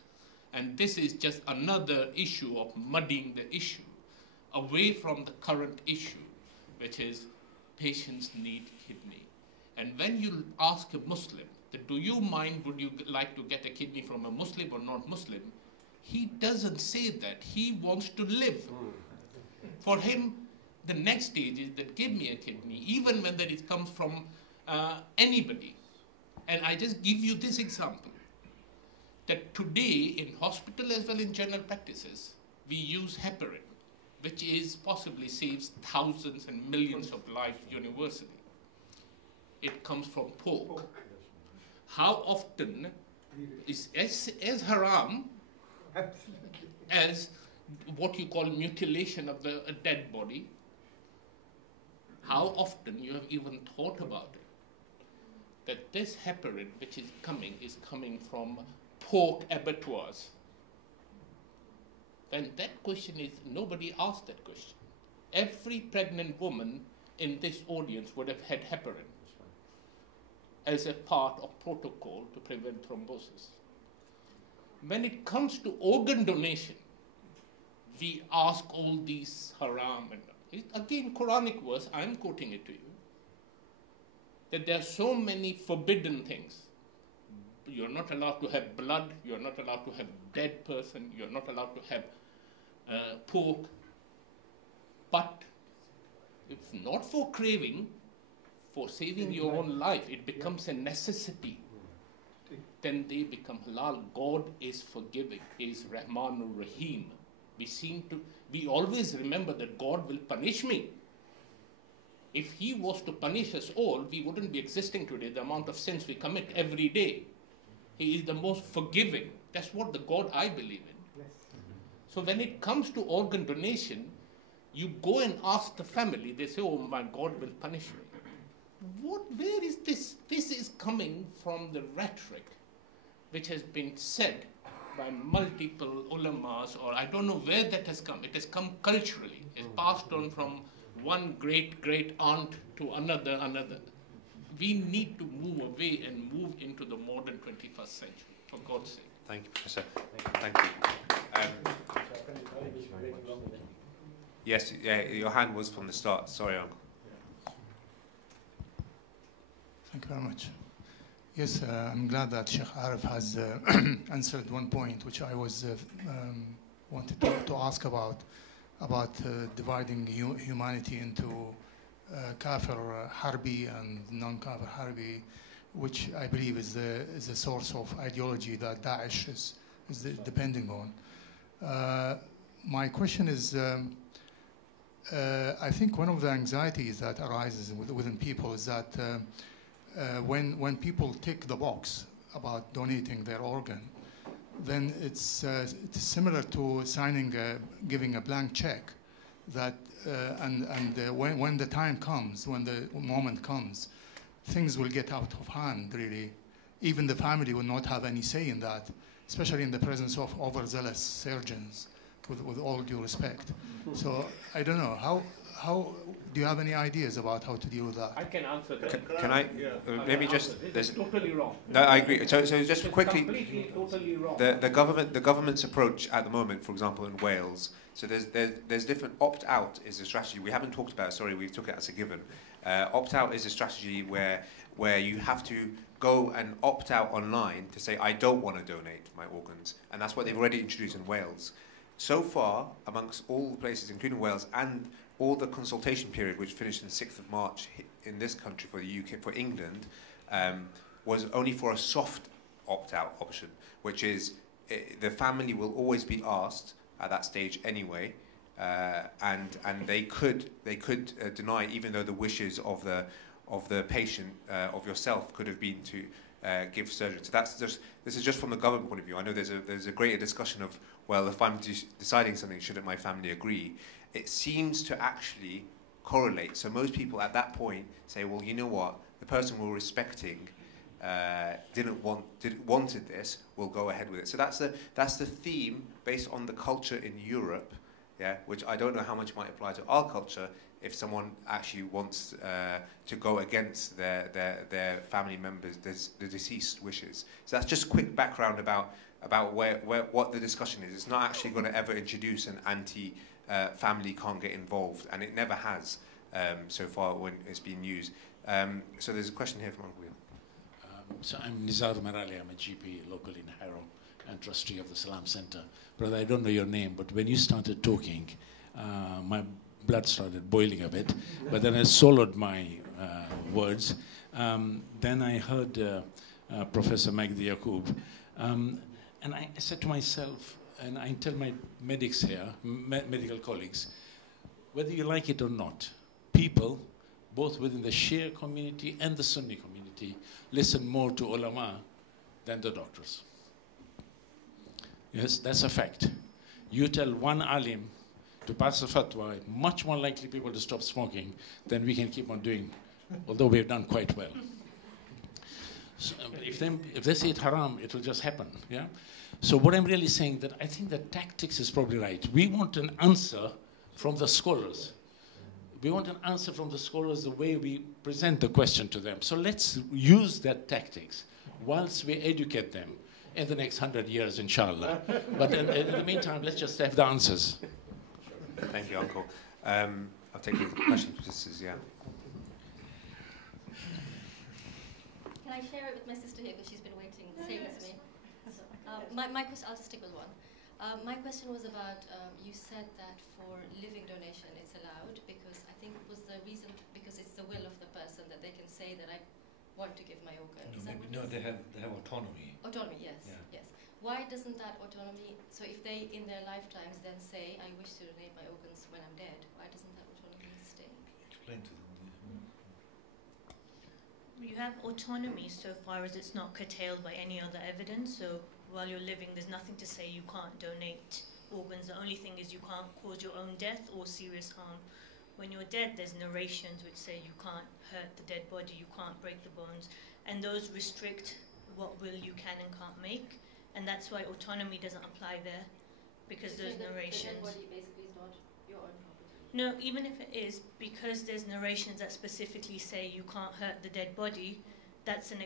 And this is just another issue of muddying the issue away from the current issue, which is patients need kidney. And when you ask a Muslim, that do you mind, would you like to get a kidney from a Muslim or not Muslim, he doesn't say that. He wants to live. For him, the next stage is that give me a kidney, even whether it comes from anybody. And I just give you this example, that today in hospital as well in general practices, we use heparin, which is possibly saves thousands and millions of lives universally. It comes from pork. How often is as haram as what you call mutilation of a dead body? How often you have even thought about it? That this heparin which is coming from pork abattoirs. And that question is, nobody asked that question. Every pregnant woman in this audience would have had heparin as a part of protocol to prevent thrombosis. When it comes to organ donation, we ask all these haram and again Quranic verse, I'm quoting it to you, that there are so many forbidden things. You're not allowed to have blood, you're not allowed to have dead person, you're not allowed to have pork. But if not for craving, for saving your own life, it becomes a necessity, then they become halal. God is forgiving, He is Rahmanur Rahim. We always remember that God will punish me. If He was to punish us all, we wouldn't be existing today, the amount of sins we commit every day. He is the most forgiving. That's what the God I believe in. So when it comes to organ donation, you go and ask the family, they say, oh my God will punish me. Where is this? This is coming from the rhetoric which has been said by multiple ulamas, or I don't know where that has come. It has come culturally. It's passed on from one great aunt to another. We need to move away and move into the modern 21st century, for God's sake. Thank you, Professor. Thank you. Yes, your hand was from the start. Sorry, Uncle. Thank you very much. Yes, I'm glad that Sheikh Arif has answered one point which I was wanted to ask about dividing humanity into kafir harbi and non-kafir harbi, which I believe is the source of ideology that Daesh is depending on. My question is, I think one of the anxieties that arises within people is that when people tick the box about donating their organ, then it's similar to giving a blank check. That when the time comes, when the moment comes, things will get out of hand. Really, even the family will not have any say in that, especially in the presence of overzealous surgeons. With all due respect, so I don't know how Do you have any ideas about how to deal with that? I can answer that. Can I? Maybe just. It's totally wrong. No, I agree. So just quickly, completely, totally wrong. The government's approach at the moment, for example, in Wales. So there's different. Opt-out is a strategy we haven't talked about. Sorry, we took it as a given. Opt-out is a strategy where you have to go and opt out online to say I don't want to donate my organs, and that's what they've already introduced in Wales. So far, amongst all the places, including Wales, and all the consultation period, which finished on the 6th of March in this country for the UK, for England, was only for a soft opt-out option, which is the family will always be asked at that stage anyway, and they could deny, even though the wishes of the patient, of yourself, could have been to give surgery. So this is just from the government point of view. I know there's a greater discussion of, well, if I'm deciding something, shouldn't my family agree? It seems to actually correlate. So most people at that point say, well, you know what, the person we're respecting wanted this, we'll go ahead with it. So that's the theme based on the culture in Europe, yeah, which I don't know how much might apply to our culture if someone actually wants to go against their family members, the deceased wishes. So that's just quick background about what the discussion is. It's not actually going to ever introduce an family can't get involved, and it never has so far when it's been used. So there's a question here from Uncle Will. So I'm Nizar Merali, I'm a GP local in Harrow and trustee of the Salam Center. Brother, I don't know your name, but when you started talking, my blood started boiling a bit, but then I swallowed my words. Then I heard Professor Magdi Yaqub, and I said to myself, and I tell my medics here, medical colleagues, whether you like it or not, people, both within the Shia community and the Sunni community, listen more to ulama than the doctors. Yes, that's a fact. You tell one alim to pass a fatwa, much more likely people to stop smoking than we can keep on doing, although we've done quite well. So, if they say it haram, it will just happen, yeah? So what I'm really saying, that I think the tactics is probably right. We want an answer from the scholars. We want an answer from the scholars the way we present the question to them. So let's use that tactics whilst we educate them in the next 100 years, inshallah. But in the meantime, let's just have the answers. Thank you, Uncle. I'll take the question from sisters, yeah. Can I share it with my sister here, because she's been waiting, same as me. My question, I'll just stick with one. My question was about, you said that for living donation it's allowed, because I think it was the reason, because it's the will of the person that they can say that I want to give my organ. No, they have autonomy. Autonomy, yes, yes. Why doesn't that autonomy, so if they in their lifetimes then say, I wish to donate my organs when I'm dead, why doesn't that autonomy stay? Explain to them. You have autonomy so far as it's not curtailed by any other evidence. So while you're living, there's nothing to say you can't donate organs. The only thing is you can't cause your own death or serious harm. When you're dead, there's narrations which say you can't hurt the dead body, you can't break the bones, and those restrict what will you can and can't make. And that's why autonomy doesn't apply there, because those narrations. The dead body basically is not your own property. No, even if it is, because there's narrations that specifically say you can't hurt the dead body, that's the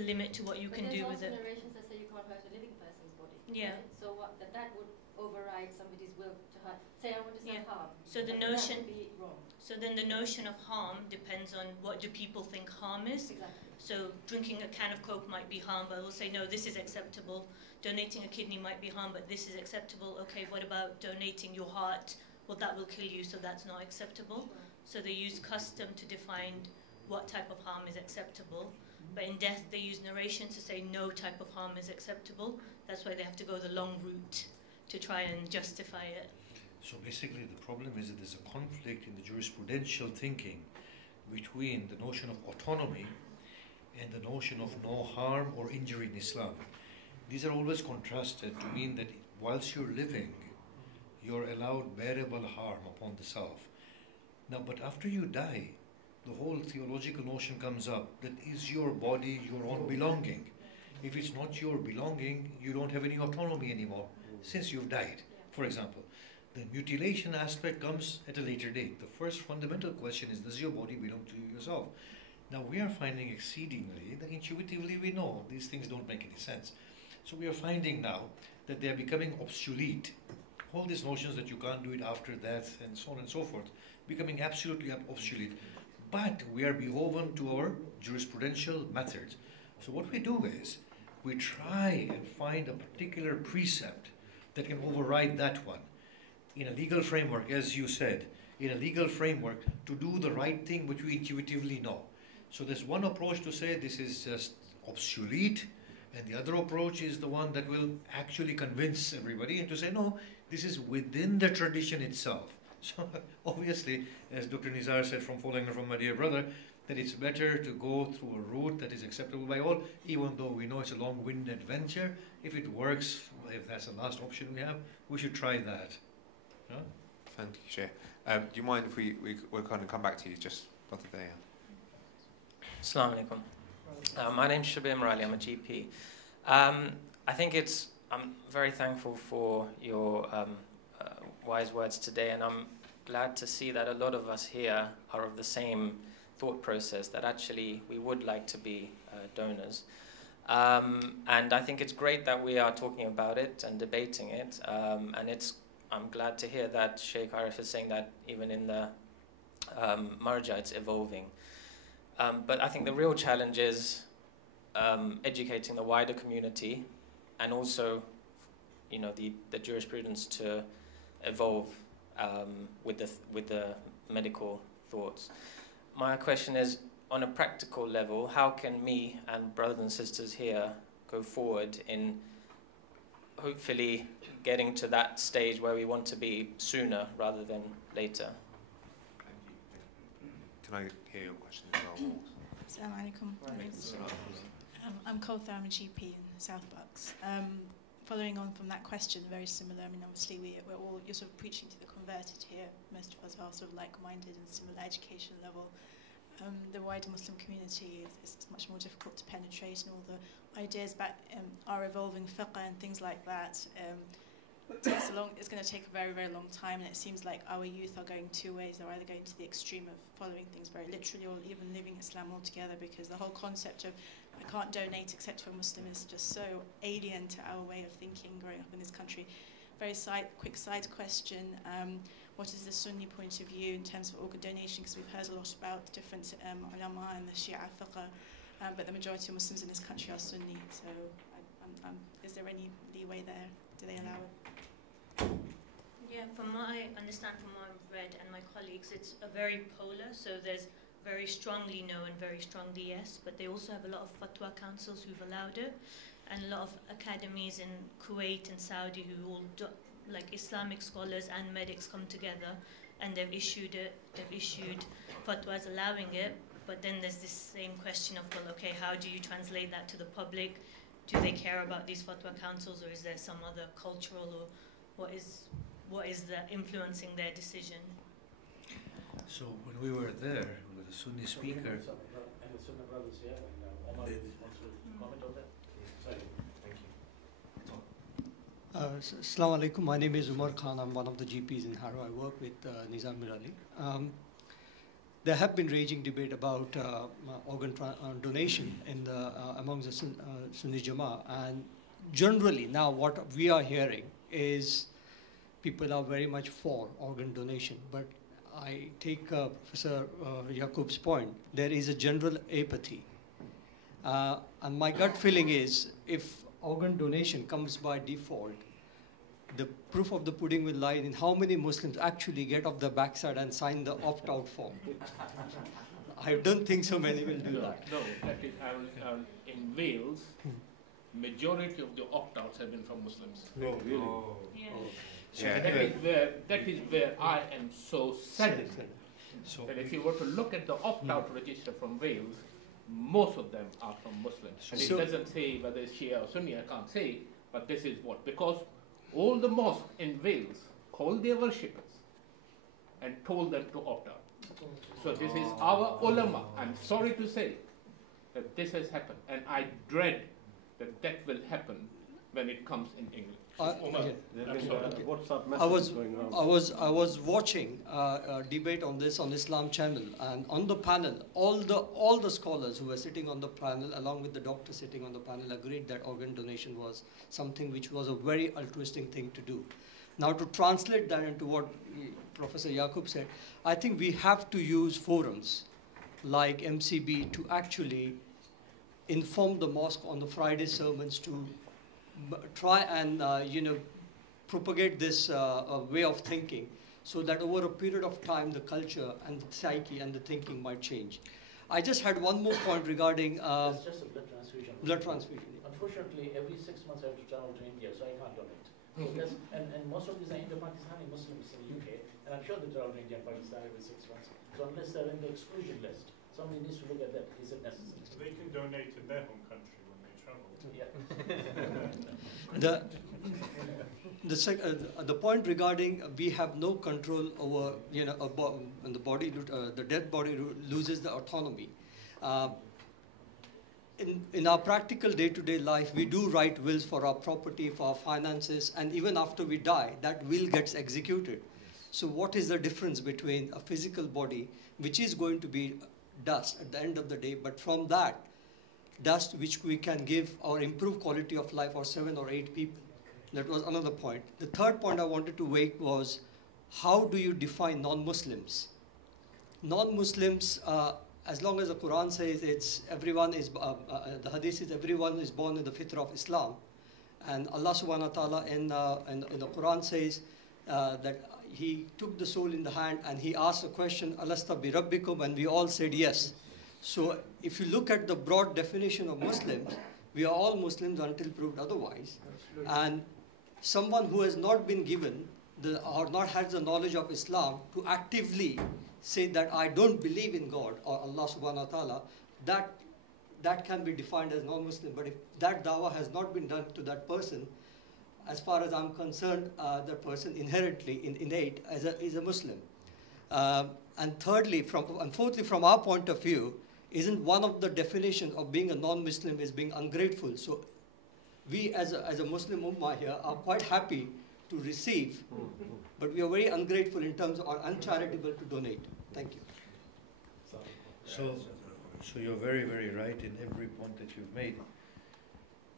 limit to what you can do with it. There's also narrations that say you can't hurt a living person's body. Yeah. Right? So that would override somebody's will to hurt. Say I want to self-harm. So the notion. That would be wrong. So then the notion of harm depends on what do people think harm is. Exactly. So drinking a can of Coke might be harm, but we'll say no, this is acceptable. Donating a kidney might be harm, but this is acceptable. Okay, what about donating your heart? Well, that will kill you, so that's not acceptable. Sure. So they use custom to define what type of harm is acceptable. But in death, they use narration to say no type of harm is acceptable. That's why they have to go the long route to try and justify it. So basically the problem is that there's a conflict in the jurisprudential thinking between the notion of autonomy and the notion of no harm or injury in Islam. These are always contrasted to mean that whilst you're living, you're allowed bearable harm upon the self. Now, but after you die, the whole theological notion comes up that is your body your own belonging. If it's not your belonging, you don't have any autonomy anymore since you've died, for example. The mutilation aspect comes at a later date. The first fundamental question is, does your body belong to yourself? Now we are finding exceedingly that intuitively we know these things don't make any sense. So we are finding now that they are becoming obsolete. All these notions that you can't do it after death and so on and so forth, becoming absolutely obsolete. But we are beholden to our jurisprudential methods. So what we do is, we try and find a particular precept that can override that one. In a legal framework, as you said, in a legal framework, to do the right thing which we intuitively know. So there's one approach to say this is just obsolete, and the other approach is the one that will actually convince everybody and to say, no, this is within the tradition itself. So obviously, as Dr. Nizar said, from following from my dear brother, that it's better to go through a route that is acceptable by all, even though we know it's a long-winded venture. If it works, if that's the last option we have, we should try that. Huh? Thank you, Sheikh. Do you mind if we're going to come back to you just both of there? Assalamu alaikum. My name's Shabir Morali, I'm a GP. I think I'm very thankful for your wise words today, and I'm glad to see that a lot of us here are of the same thought process, that actually we would like to be donors. And I think it's great that we are talking about it and debating it, and I'm glad to hear that Sheikh Arif is saying that even in the marja it's evolving. But I think the real challenge is educating the wider community, and also, the jurisprudence to evolve with the medical thoughts. My question is, on a practical level, how can me and brothers and sisters here go forward in hopefully getting to that stage where we want to be sooner rather than later? Can I hear your question as well? Assalamu alaikum. I'm Kotha, I'm a GP in South Bucks. Following on from that question, very similar. I mean, obviously you're sort of preaching to the converted here. Most of us are sort of like-minded and similar education level. The wider Muslim community is much more difficult to penetrate, and all the ideas about our evolving fiqh and things like that. It's going to take a very, very long time, and it seems like our youth are going two ways. They're either going to the extreme of following things very literally, or even living Islam altogether, because the whole concept of I can't donate except to a Muslim is just so alien to our way of thinking growing up in this country. Very quick side question. What is the Sunni point of view in terms of organ donation? Because we've heard a lot about different ulama and the Shia fiqh, but the majority of Muslims in this country are Sunni. So is there any leeway there? Do they allow it? Yeah, from what I understand, from what I've read and my colleagues, it's a very polar. So there's very strongly no and very strongly yes, but they also have a lot of fatwa councils who've allowed it, and a lot of academies in Kuwait and Saudi who all like Islamic scholars and medics come together, and they've issued fatwas allowing it. But then there's this same question of, well, okay, how do you translate that to the public? Do they care about these fatwa councils, or is there some other cultural, or what is the influencing their decision? So when we were there with the Sunni speaker, and the Sunni brothers here, and Omar wants to comment on that. Sorry. Thank you. Assalamu alaikum. My name is Umar Khan. I'm one of the GPs in Harrow. I work with Nizam Mirali. There have been raging debate about organ donation in among the Sunni Jama'ah, and generally now what we are hearing is people are very much for organ donation, but I take Professor Yaqub's point. There is a general apathy, and my gut feeling is if organ donation comes by default, the proof of the pudding will lie in how many Muslims actually get off the backside and sign the opt-out form. I don't think so many will do that. No, that is, in Wales, majority of the opt-outs have been from Muslims. Oh, really? Oh. Yeah. Oh. That is where I am so saddened. So that if you were to look at the opt-out register from Wales, most of them are from Muslims. And it doesn't say whether it's Shia or Sunni, I can't say, but this is what. Because all the mosques in Wales called their worshippers and told them to opt out. So this is our ulama. I'm sorry to say that this has happened, and I dread that that will happen when it comes in English. I was watching a debate on this on Islam Channel, and on the panel, all the scholars who were sitting on the panel, along with the doctor sitting on the panel, agreed that organ donation was something which was a very altruistic thing to do. Now, to translate that into what Professor Yaqub said, I think we have to use forums like MCB to actually inform the mosque on the Friday sermons to try and propagate this way of thinking, so that over a period of time the culture and the psyche and the thinking might change. I just had one more point regarding It's just a blood transfusion. Blood transfusion. Unfortunately, every 6 months I have to travel to India, so I can't donate. So that's, and most of these are Indo-Pakistani Muslims in the UK, and I'm sure they travel to India and Pakistan every 6 months. So unless they're in the exclusion list, somebody needs to look at that. Is it necessary? So they can donate in their home country when they travel. Yeah. The point regarding we have no control over and the body, the dead body loses the autonomy. In our practical day-to-day life, we do write wills for our property, for our finances, and even after we die, that will gets executed. So what is the difference between a physical body, which is going to be dust at the end of the day, but from that dust which we can give or improve quality of life for 7 or 8 people? That was another point. The third point I wanted to make was, how do you define non-Muslims? Non-Muslims, as long as the Quran says the Hadith is everyone is born in the fitrah of Islam, and Allah subhanahu wa ta'ala in the Quran says that He took the soul in the hand and He asked a question, Alasta bi Rabbikum, and we all said yes. So if you look at the broad definition of Muslims, we are all Muslims until proved otherwise. And someone who has not been given or not has the knowledge of Islam to actively say that I don't believe in God or Allah subhanahu wa ta'ala, that can be defined as non-Muslim. But if that dawah has not been done to that person, as far as I'm concerned, that person inherently, innate, is a Muslim. And thirdly, and fourthly, from our point of view, isn't one of the definitions of being a non-Muslim is being ungrateful. So we as a Muslim ummah here are quite happy to receive, but we are very ungrateful in terms of, or uncharitable to donate. Thank you. So you're very, very right in every point that you've made.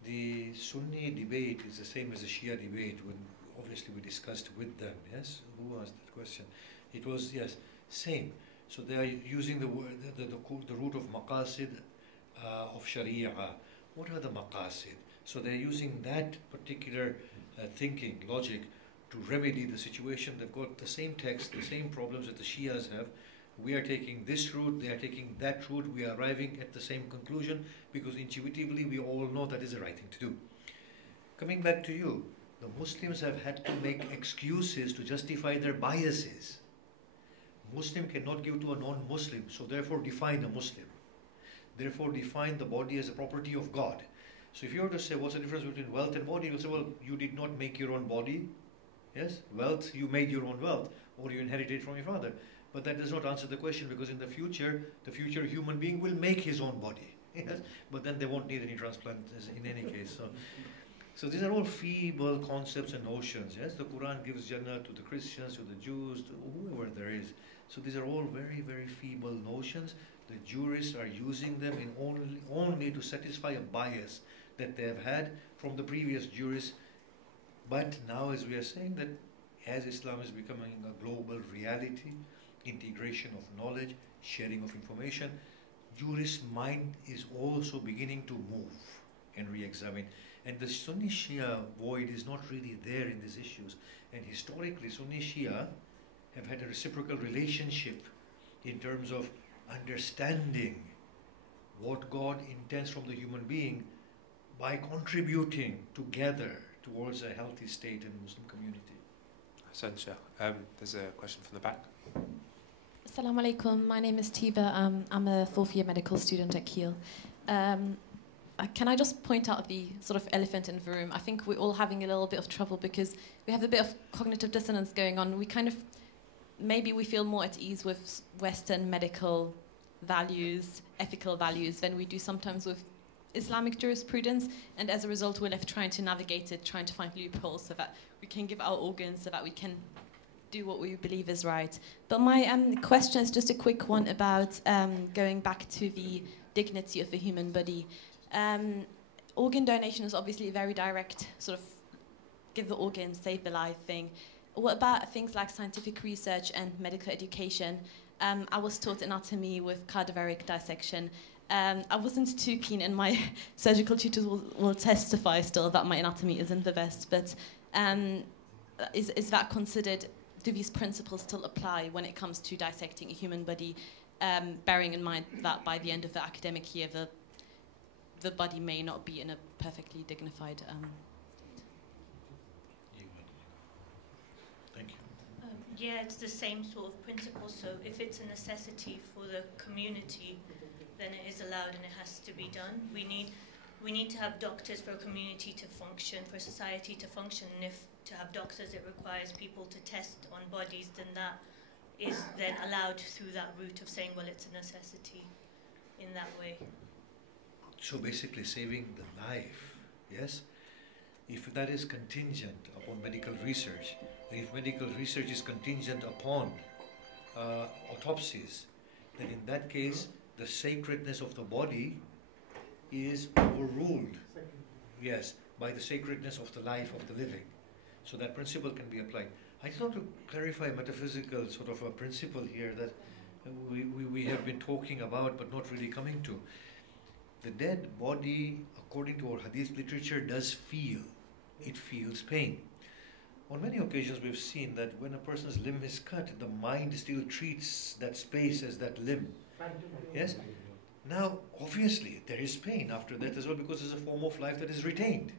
The Sunni debate is the same as the Shia debate when obviously we discussed with them, yes? Who asked that question? It was, yes, same. So they are using the root of maqasid of Sharia. What are the maqasid? So they're using that particular thinking, logic, to remedy the situation. They've got the same text, the same problems that the Shias have. We are taking this route, they are taking that route, we are arriving at the same conclusion because intuitively we all know that is the right thing to do. Coming back to you, the Muslims have had to make excuses to justify their biases. Muslim cannot give to a non-Muslim, so therefore define a Muslim. Therefore define the body as a property of God. So if you were to say what's the difference between wealth and body, you'll say, well, you did not make your own body. Yes, wealth, you made your own wealth, or you inherited it from your father. But that does not answer the question, because in the future human being will make his own body. Yes? But then they won't need any transplants in any case. So these are all feeble concepts and notions. Yes, the Quran gives Jannah to the Christians, to the Jews, to whoever there is. So these are all very, very feeble notions. The jurists are using them in only to satisfy a bias that they have had from the previous jurists. But now, as we are saying, that as Islam is becoming a global reality, integration of knowledge, sharing of information, jurist mind is also beginning to move and re-examine. And the Sunni Shia void is not really there in these issues. And historically, Sunni Shia have had a reciprocal relationship in terms of understanding what God intends from the human being by contributing together towards a healthy state in the Muslim community. There's a question from the back. Assalamu alaikum. My name is Tiba. I'm a fourth year medical student at Kiel. Can I just point out the sort of elephant in the room? I think we're all having a little bit of trouble because we have a bit of cognitive dissonance going on. We kind of, maybe we feel more at ease with Western medical values, ethical values, than we do sometimes with Islamic jurisprudence, and as a result we're left trying to navigate it, trying to find loopholes so that we can give our organs, so that we can do what we believe is right. But my question is just a quick one about going back to the dignity of the human body. Organ donation is obviously a very direct sort of give the organ, save the life thing. What about things like scientific research and medical education? I was taught anatomy with cadaveric dissection. I wasn't too keen, and my surgical tutors will testify still that my anatomy isn't the best, but is that considered, do these principles still apply when it comes to dissecting a human body, bearing in mind that by the end of the academic year, the body may not be in a perfectly dignified Yeah, it's the same sort of principle. So if it's a necessity for the community, then it is allowed and it has to be done. We need to have doctors for a community to function, for society to function. And if to have doctors it requires people to test on bodies, then that is then allowed through that route of saying, well, it's a necessity in that way. So basically saving the life, yes? If that is contingent upon medical research, if medical research is contingent upon autopsies, then in that case, the sacredness of the body is overruled, yes, by the sacredness of the life of the living. So that principle can be applied. I just want to clarify a metaphysical sort of a principle here that we have been talking about but not really coming to. The dead body, according to our hadith literature, does feel. It feels pain. On many occasions we've seen that when a person's limb is cut, the mind still treats that space as that limb. Yes? Now, obviously, there is pain after death as well, because it's a form of life that is retained.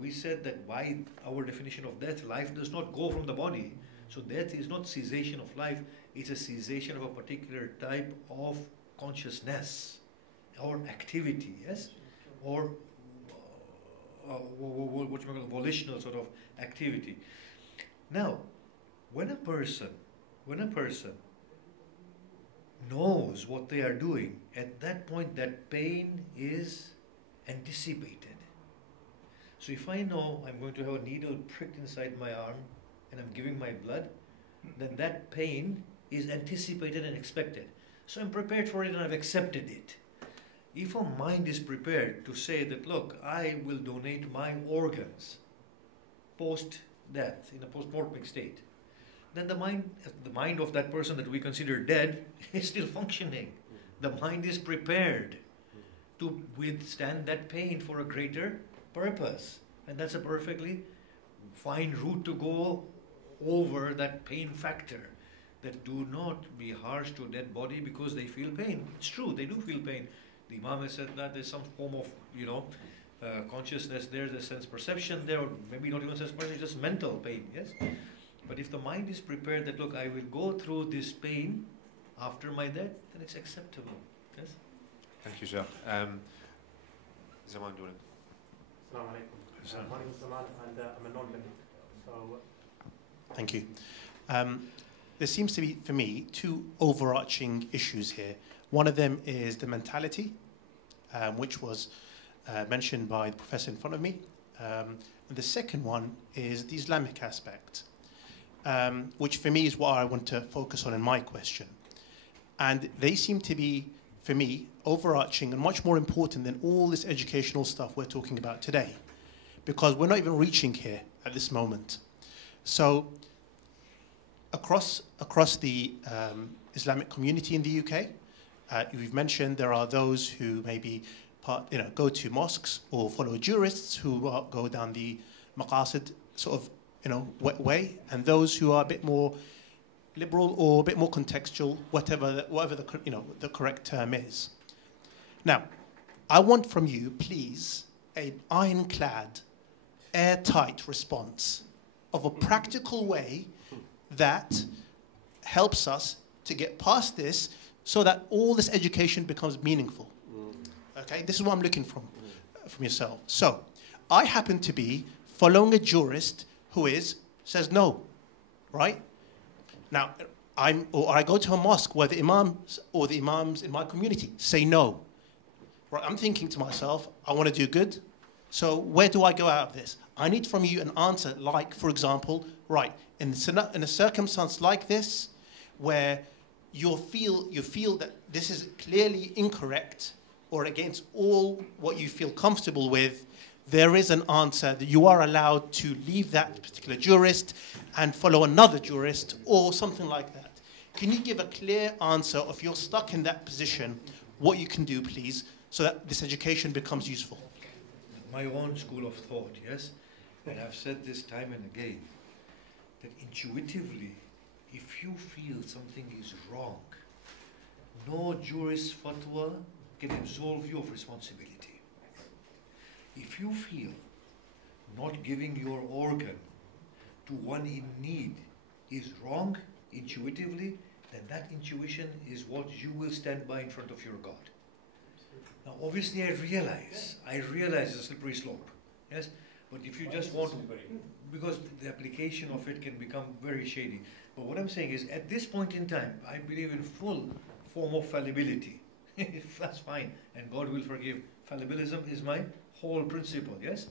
We said that by our definition of death, life does not go from the body. So death is not cessation of life, it's a cessation of a particular type of consciousness or activity, yes? Or what you call volitional sort of activity. Now, when a person knows what they are doing, at that point that pain is anticipated. So if I know I'm going to have a needle pricked inside my arm and I'm giving my blood, then that pain is anticipated and expected. So I'm prepared for it and I've accepted it. If a mind is prepared to say that, look, I will donate my organs post-death, in a post-mortem state, then the mind of that person that we consider dead is still functioning. The mind is prepared to withstand that pain for a greater purpose. And that's a perfectly fine route to go over that pain factor. That do not be harsh to a dead body because they feel pain. It's true, they do feel pain. The Imam has said that there's some form of, consciousness there, there's sense perception there, or maybe not even sense perception, just mental pain, yes? But if the mind is prepared that, look, I will go through this pain after my death, then it's acceptable, yes? Thank you, Sheikh. Zaman, do you want to? Assalamu alaikum. My name is Zaman and I'm a non-medic. So, thank you. There seems to be, for me, two overarching issues here. One of them is the mentality, which was mentioned by the professor in front of me. And the second one is the Islamic aspect, which for me is what I want to focus on in my question. And they seem to be, for me, overarching and much more important than all this educational stuff we're talking about today, because we're not even reaching here at this moment. So across the Islamic community in the UK, you've mentioned there are those who maybe go to mosques or follow jurists who go down the maqasid sort of way, and those who are a bit more liberal or a bit more contextual, whatever the correct term is. Now, I want from you, please, an ironclad, airtight response of a practical way that helps us to get past this so that all this education becomes meaningful. Okay, this is what I'm looking from yourself. So, I happen to be following a jurist who says no, right? Now, I go to a mosque where the imams or the imams in my community say no. Right, I'm thinking to myself, I want to do good. So where do I go out of this? I need from you an answer like, for example, right, in a circumstance like this, where you feel that this is clearly incorrect or against all what you feel comfortable with, there is an answer that you are allowed to leave that particular jurist and follow another jurist or something like that. Can you give a clear answer if you're stuck in that position, what you can do, please, so that this education becomes useful? My own school of thought, yes, and I've said this time and again, that intuitively, if you feel something is wrong, no jurist fatwa can absolve you of responsibility. If you feel not giving your organ to one in need is wrong intuitively, then that intuition is what you will stand by in front of your God. Now, obviously, I realize it's a slippery slope, yes? But if you just want to, because the application of it can become very shady. But what I'm saying is, at this point in time, I believe in full form of fallibility. That's fine, and God will forgive. Fallibilism is my whole principle, yes?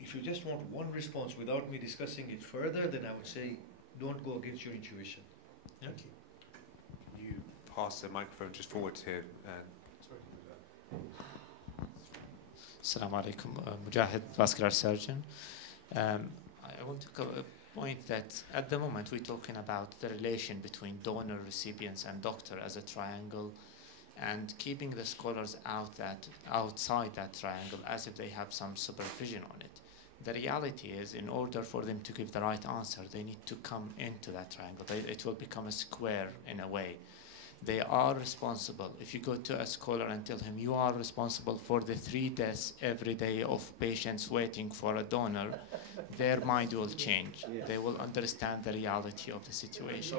If you just want one response without me discussing it further, then I would say, don't go against your intuition. Thank you. You pass the microphone just forward here. Assalamu alaikum, Mujahid, vascular surgeon. I want to point that at the moment we're talking about the relation between donor, recipients, and doctor as a triangle, and keeping the scholars outside that triangle as if they have some supervision on it. The reality is, in order for them to give the right answer, they need to come into that triangle. It will become a square in a way. They are responsible. If you go to a scholar and tell him you are responsible for the 3 deaths every day of patients waiting for a donor, their mind will change. They will understand the reality of the situation.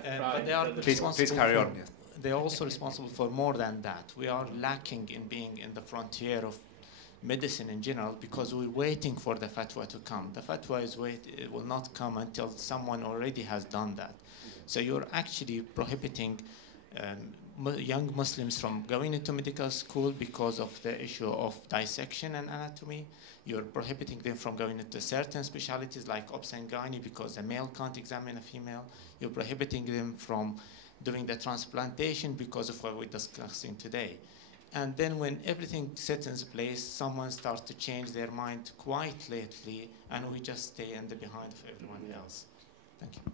But they are please carry on. Yes. They are also responsible for more than that. We are lacking in being in the frontier of medicine in general because we're waiting for the fatwa to come. The fatwa it will not come until someone already has done that. So you're actually prohibiting young Muslims from going into medical school because of the issue of dissection and anatomy. You're prohibiting them from going into certain specialties like obs and gynae because a male can't examine a female. You're prohibiting them from doing the transplantation because of what we're discussing today. And then when everything sits in place, someone starts to change their mind quite lately, and we just stay in the behind of everyone else. Thank you.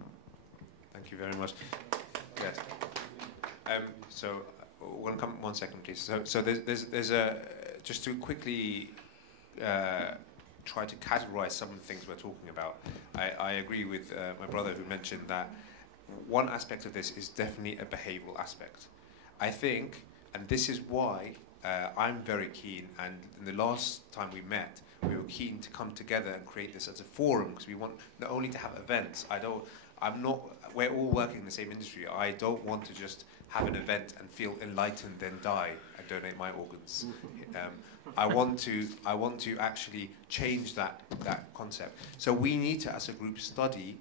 Thank you very much. Yes. So, one second, please. So there's a just to quickly try to categorize some of the things we're talking about. I agree with my brother who mentioned that one aspect of this is definitely a behavioural aspect. I think. And this is why I'm very keen, and in the last time we met, we were keen to come together and create this as a forum, because we want not only to have events, we're all working in the same industry. I don't want to just have an event and feel enlightened, then die and donate my organs. I want to actually change that concept. So we need to, as a group, study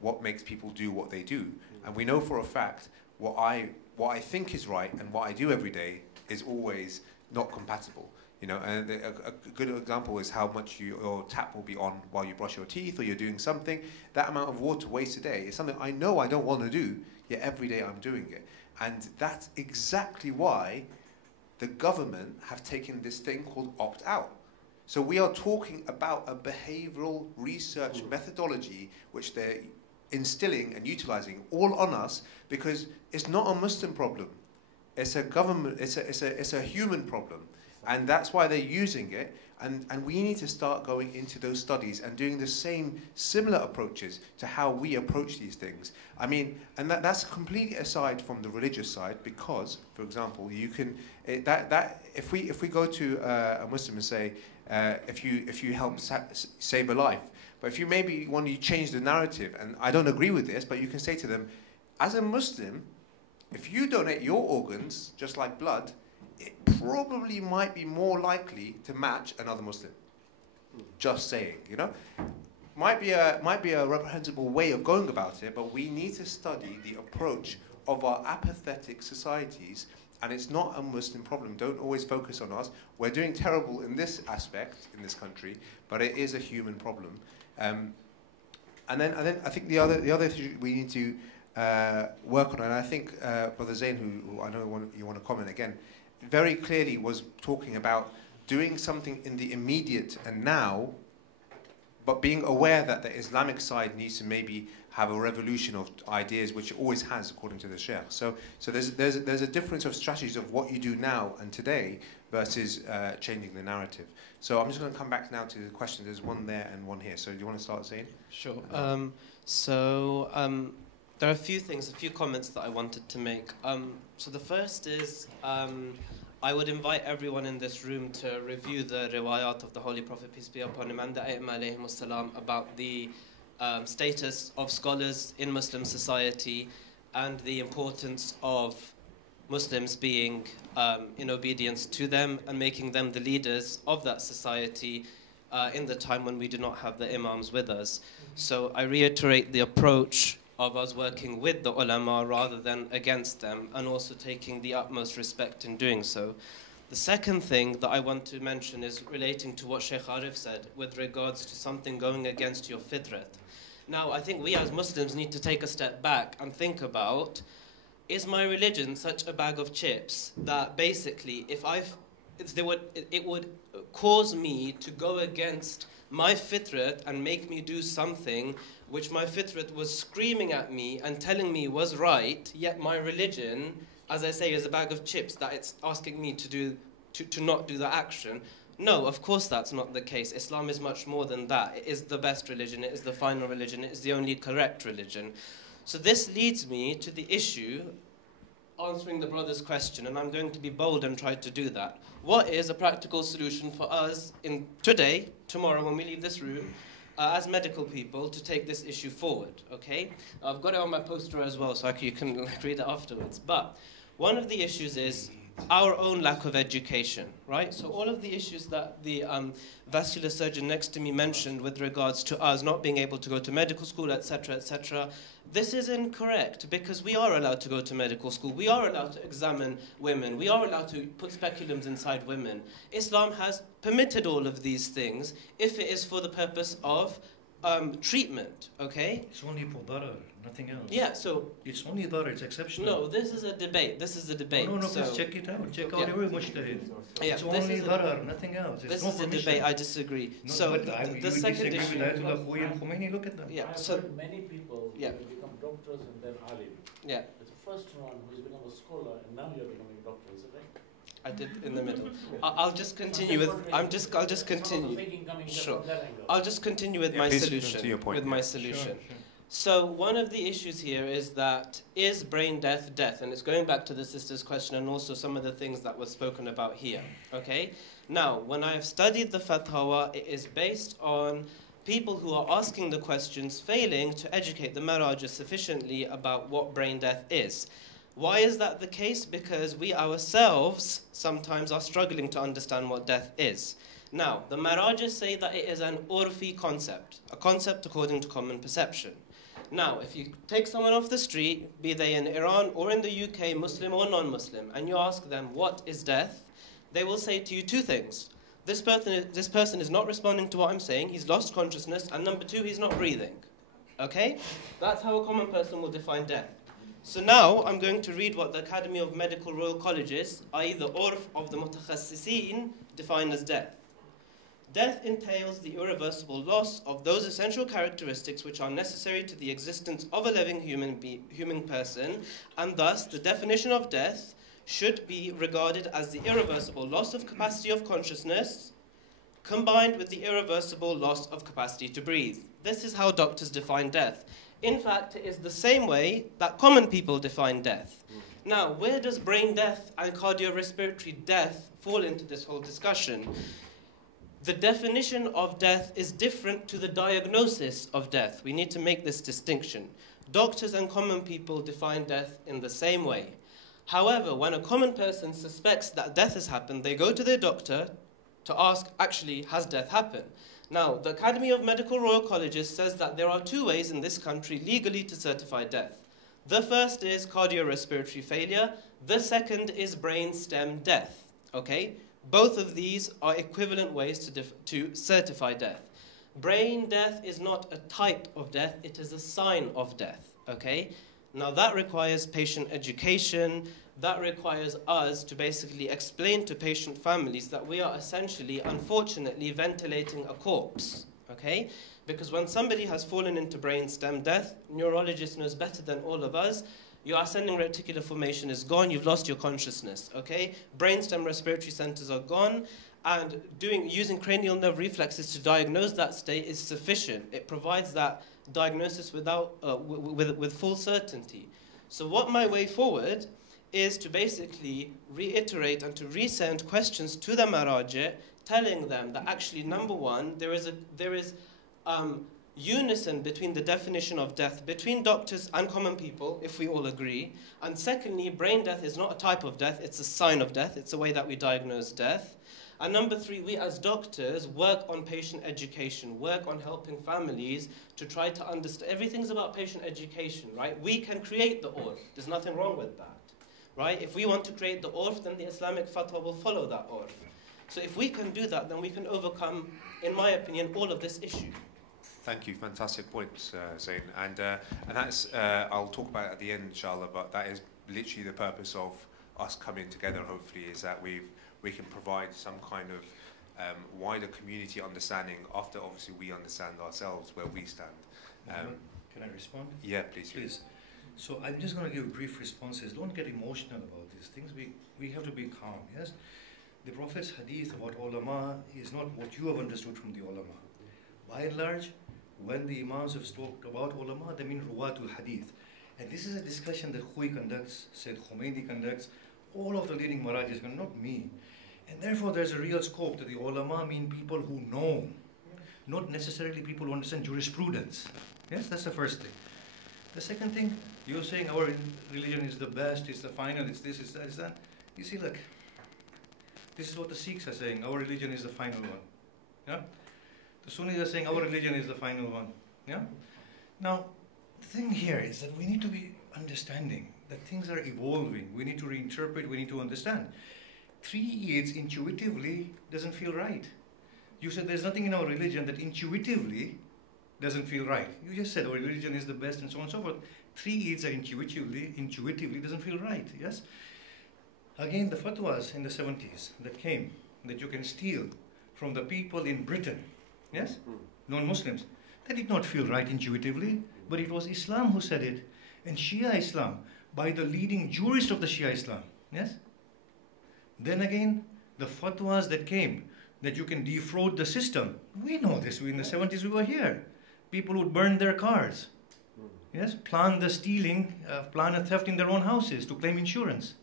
what makes people do what they do. And we know for a fact what I think is right and what I do every day is always not compatible. You know, and a good example is how much your tap will be on while you brush your teeth or you're doing something. That amount of water waste a day is something I know I don't want to do, yet every day I'm doing it. And that's exactly why the government have taken this thing called opt-out. So we are talking about a behavioral research methodology which they're instilling and utilizing all on us, because it's not a Muslim problem. It's a government, it's a human problem. And that's why they're using it. And we need to start going into those studies and doing the similar approaches to how we approach these things. I mean, and that's completely aside from the religious side, because, for example, you can, if we go to a Muslim and say, if you help save a life, but if you maybe want to change the narrative, and I don't agree with this, but you can say to them, as a Muslim, if you donate your organs, just like blood, it probably might be more likely to match another Muslim. Just saying, you know? might be a reprehensible way of going about it, but we need to study the approach of our apathetic societies. And it's not a Muslim problem. Don't always focus on us. We're doing terrible in this aspect in this country, but it is a human problem. And then I think the other issue we need to work on, and I think Brother Zain, who I know you want to comment again, very clearly was talking about doing something in the immediate and now, but being aware that the Islamic side needs to maybe have a revolution of ideas, which it always has, according to the Sheikh. So there's a difference of strategies of what you do now and today versus changing the narrative. So I'm just going to come back now to the question. There's one there and one here. So do you want to start, Zain? Sure. There are a few comments that I wanted to make. So the first is, I would invite everyone in this room to review the riwayat of the Holy Prophet, peace be upon him, and the A'immah alayhimus salam about the status of scholars in Muslim society and the importance of Muslims being in obedience to them and making them the leaders of that society in the time when we do not have the imams with us. So I reiterate the approach of us working with the ulama rather than against them, and also taking the utmost respect in doing so. The second thing that I want to mention is relating to what Sheikh Arif said with regards to something going against your fitrat. Now, I think we as Muslims need to take a step back and think about, is my religion such a bag of chips that basically it would cause me to go against my fitrat and make me do something which my fitrat was screaming at me and telling me was right, yet my religion, as I say, is a bag of chips that it's asking me to not do the action. No, of course that's not the case. Islam is much more than that. It is the best religion, it is the final religion, it is the only correct religion. So this leads me to the issue, answering the brother's question, and I'm going to be bold and try to do that. What is a practical solution for us today, tomorrow, when we leave this room, as medical people, to take this issue forward, okay? I've got it on my poster as well, so you can read it afterwards. But one of the issues is our own lack of education, right? So all of the issues that the vascular surgeon next to me mentioned with regards to us not being able to go to medical school, etc., etc., this is incorrect, because we are allowed to go to medical school. We are allowed to examine women. We are allowed to put speculums inside women. Islam has permitted all of these things if it is for the purpose of treatment, okay? It's only for darar, nothing else. Yeah, so... It's only darar, it's exceptional. No, this is a debate. This is a debate. No, so, please check it out. Check out every mujtahid. Yeah, it's only darar, nothing else. It's this no is a permission. debate, I disagree. No, so but the second issue... Look at them. Yeah, I've so... heard many people become doctors and then alim. Yeah. It's the first one who's become a scholar and now you're becoming a doctor, is it right? I did in the middle. I'll just continue with. I'll just continue. Sure. I'll just continue with my solution. With my solution. Sure. So one of the issues here is that is brain death death, and it's going back to the sister's question and also some of the things that were spoken about here. Okay. Now, when I have studied the fatwa, it is based on people who are asking the questions failing to educate the marajah sufficiently about what brain death is. Why is that the case? Because we ourselves sometimes are struggling to understand what death is. Now, the marajah say that it is an urfi concept, a concept according to common perception. Now, if you take someone off the street, be they in Iran or in the UK, Muslim or non-Muslim, and you ask them, what is death? They will say to you two things. This person is not responding to what I'm saying, he's lost consciousness, and number two, he's not breathing. Okay? That's how a common person will define death. So now I'm going to read what the Academy of Medical Royal Colleges, i.e. the Urf of the Mutakhassisin, define as death. Death entails the irreversible loss of those essential characteristics which are necessary to the existence of a living human person, and thus the definition of death should be regarded as the irreversible loss of capacity of consciousness combined with the irreversible loss of capacity to breathe. This is how doctors define death. In fact, it is the same way that common people define death. Now, where does brain death and cardiorespiratory death fall into this whole discussion? The definition of death is different to the diagnosis of death. We need to make this distinction. Doctors and common people define death in the same way. However, when a common person suspects that death has happened, they go to their doctor to ask, actually, has death happened? Now, the Academy of Medical Royal Colleges says that there are 2 ways in this country legally to certify death. The first is cardiorespiratory failure. The second is brainstem death. Okay? Both of these are equivalent ways to certify death. Brain death is not a type of death, it is a sign of death. Okay? Now that requires patient education, that requires us to basically explain to patient families that we are essentially, unfortunately, ventilating a corpse. Okay? Because when somebody has fallen into brainstem death, neurologist knows better than all of us, your ascending reticular formation is gone, you've lost your consciousness, okay? Brainstem respiratory centers are gone, and using cranial nerve reflexes to diagnose that state is sufficient. It provides that diagnosis with full certainty. So what my way forward is to basically reiterate and to resend questions to the Maraji, telling them that actually, number one, there is unison between the definition of death between doctors and common people, if we all agree. And secondly, brain death is not a type of death, it's a sign of death. It's a way that we diagnose death. And number three, we as doctors work on patient education, work on helping families to try to understand. Everything's about patient education, right? We can create the urf. There's nothing wrong with that, right? If we want to create the urf, then the Islamic fatwa will follow that urf. So if we can do that, then we can overcome, in my opinion, all of this issue. Thank you. Fantastic points, Zain. And that's, I'll talk about it at the end, inshallah, but that is literally the purpose of us coming together, hopefully, is that we can provide some kind of wider community understanding after, obviously, we understand ourselves where we stand. Can I respond? Yeah, please. Please. So I'm just going to give brief responses. Don't get emotional about these things. We have to be calm, yes? The Prophet's hadith about ulama is not what you have understood from the ulama. By and large, when the Imams have talked about ulama, they mean ruwatul hadith. And this is a discussion that Khouy conducts, Sayyid Khomeini conducts, all of the leading marajis, not me. And therefore there's a real scope that the ulama mean people who know, not necessarily people who understand jurisprudence. Yes, that's the first thing. The second thing, you're saying our religion is the best, it's the final, it's this, it's that, it's that. You see, look, this is what the Sikhs are saying, our religion is the final one. Yeah? The Sunnis are saying our religion is the final one. Yeah? Now, the thing here is that we need to be understanding that things are evolving. We need to reinterpret, we need to understand. 3 Eids intuitively doesn't feel right. You said there's nothing in our religion that intuitively doesn't feel right. You just said our religion is the best and so on and so forth. 3 Eids are intuitively doesn't feel right. Yes? Again, the fatwas in the 70s that came, that you can steal from the people in Britain, yes? Non-Muslims. That did not feel right intuitively, but it was Islam who said it. And Shia Islam, by the leading jurist of the Shia Islam, yes? Then again, the fatwas that came, that you can defraud the system. We know this, in the 70s we were here. People would burn their cars, yes? Plan the stealing, plan a theft in their own houses to claim insurance.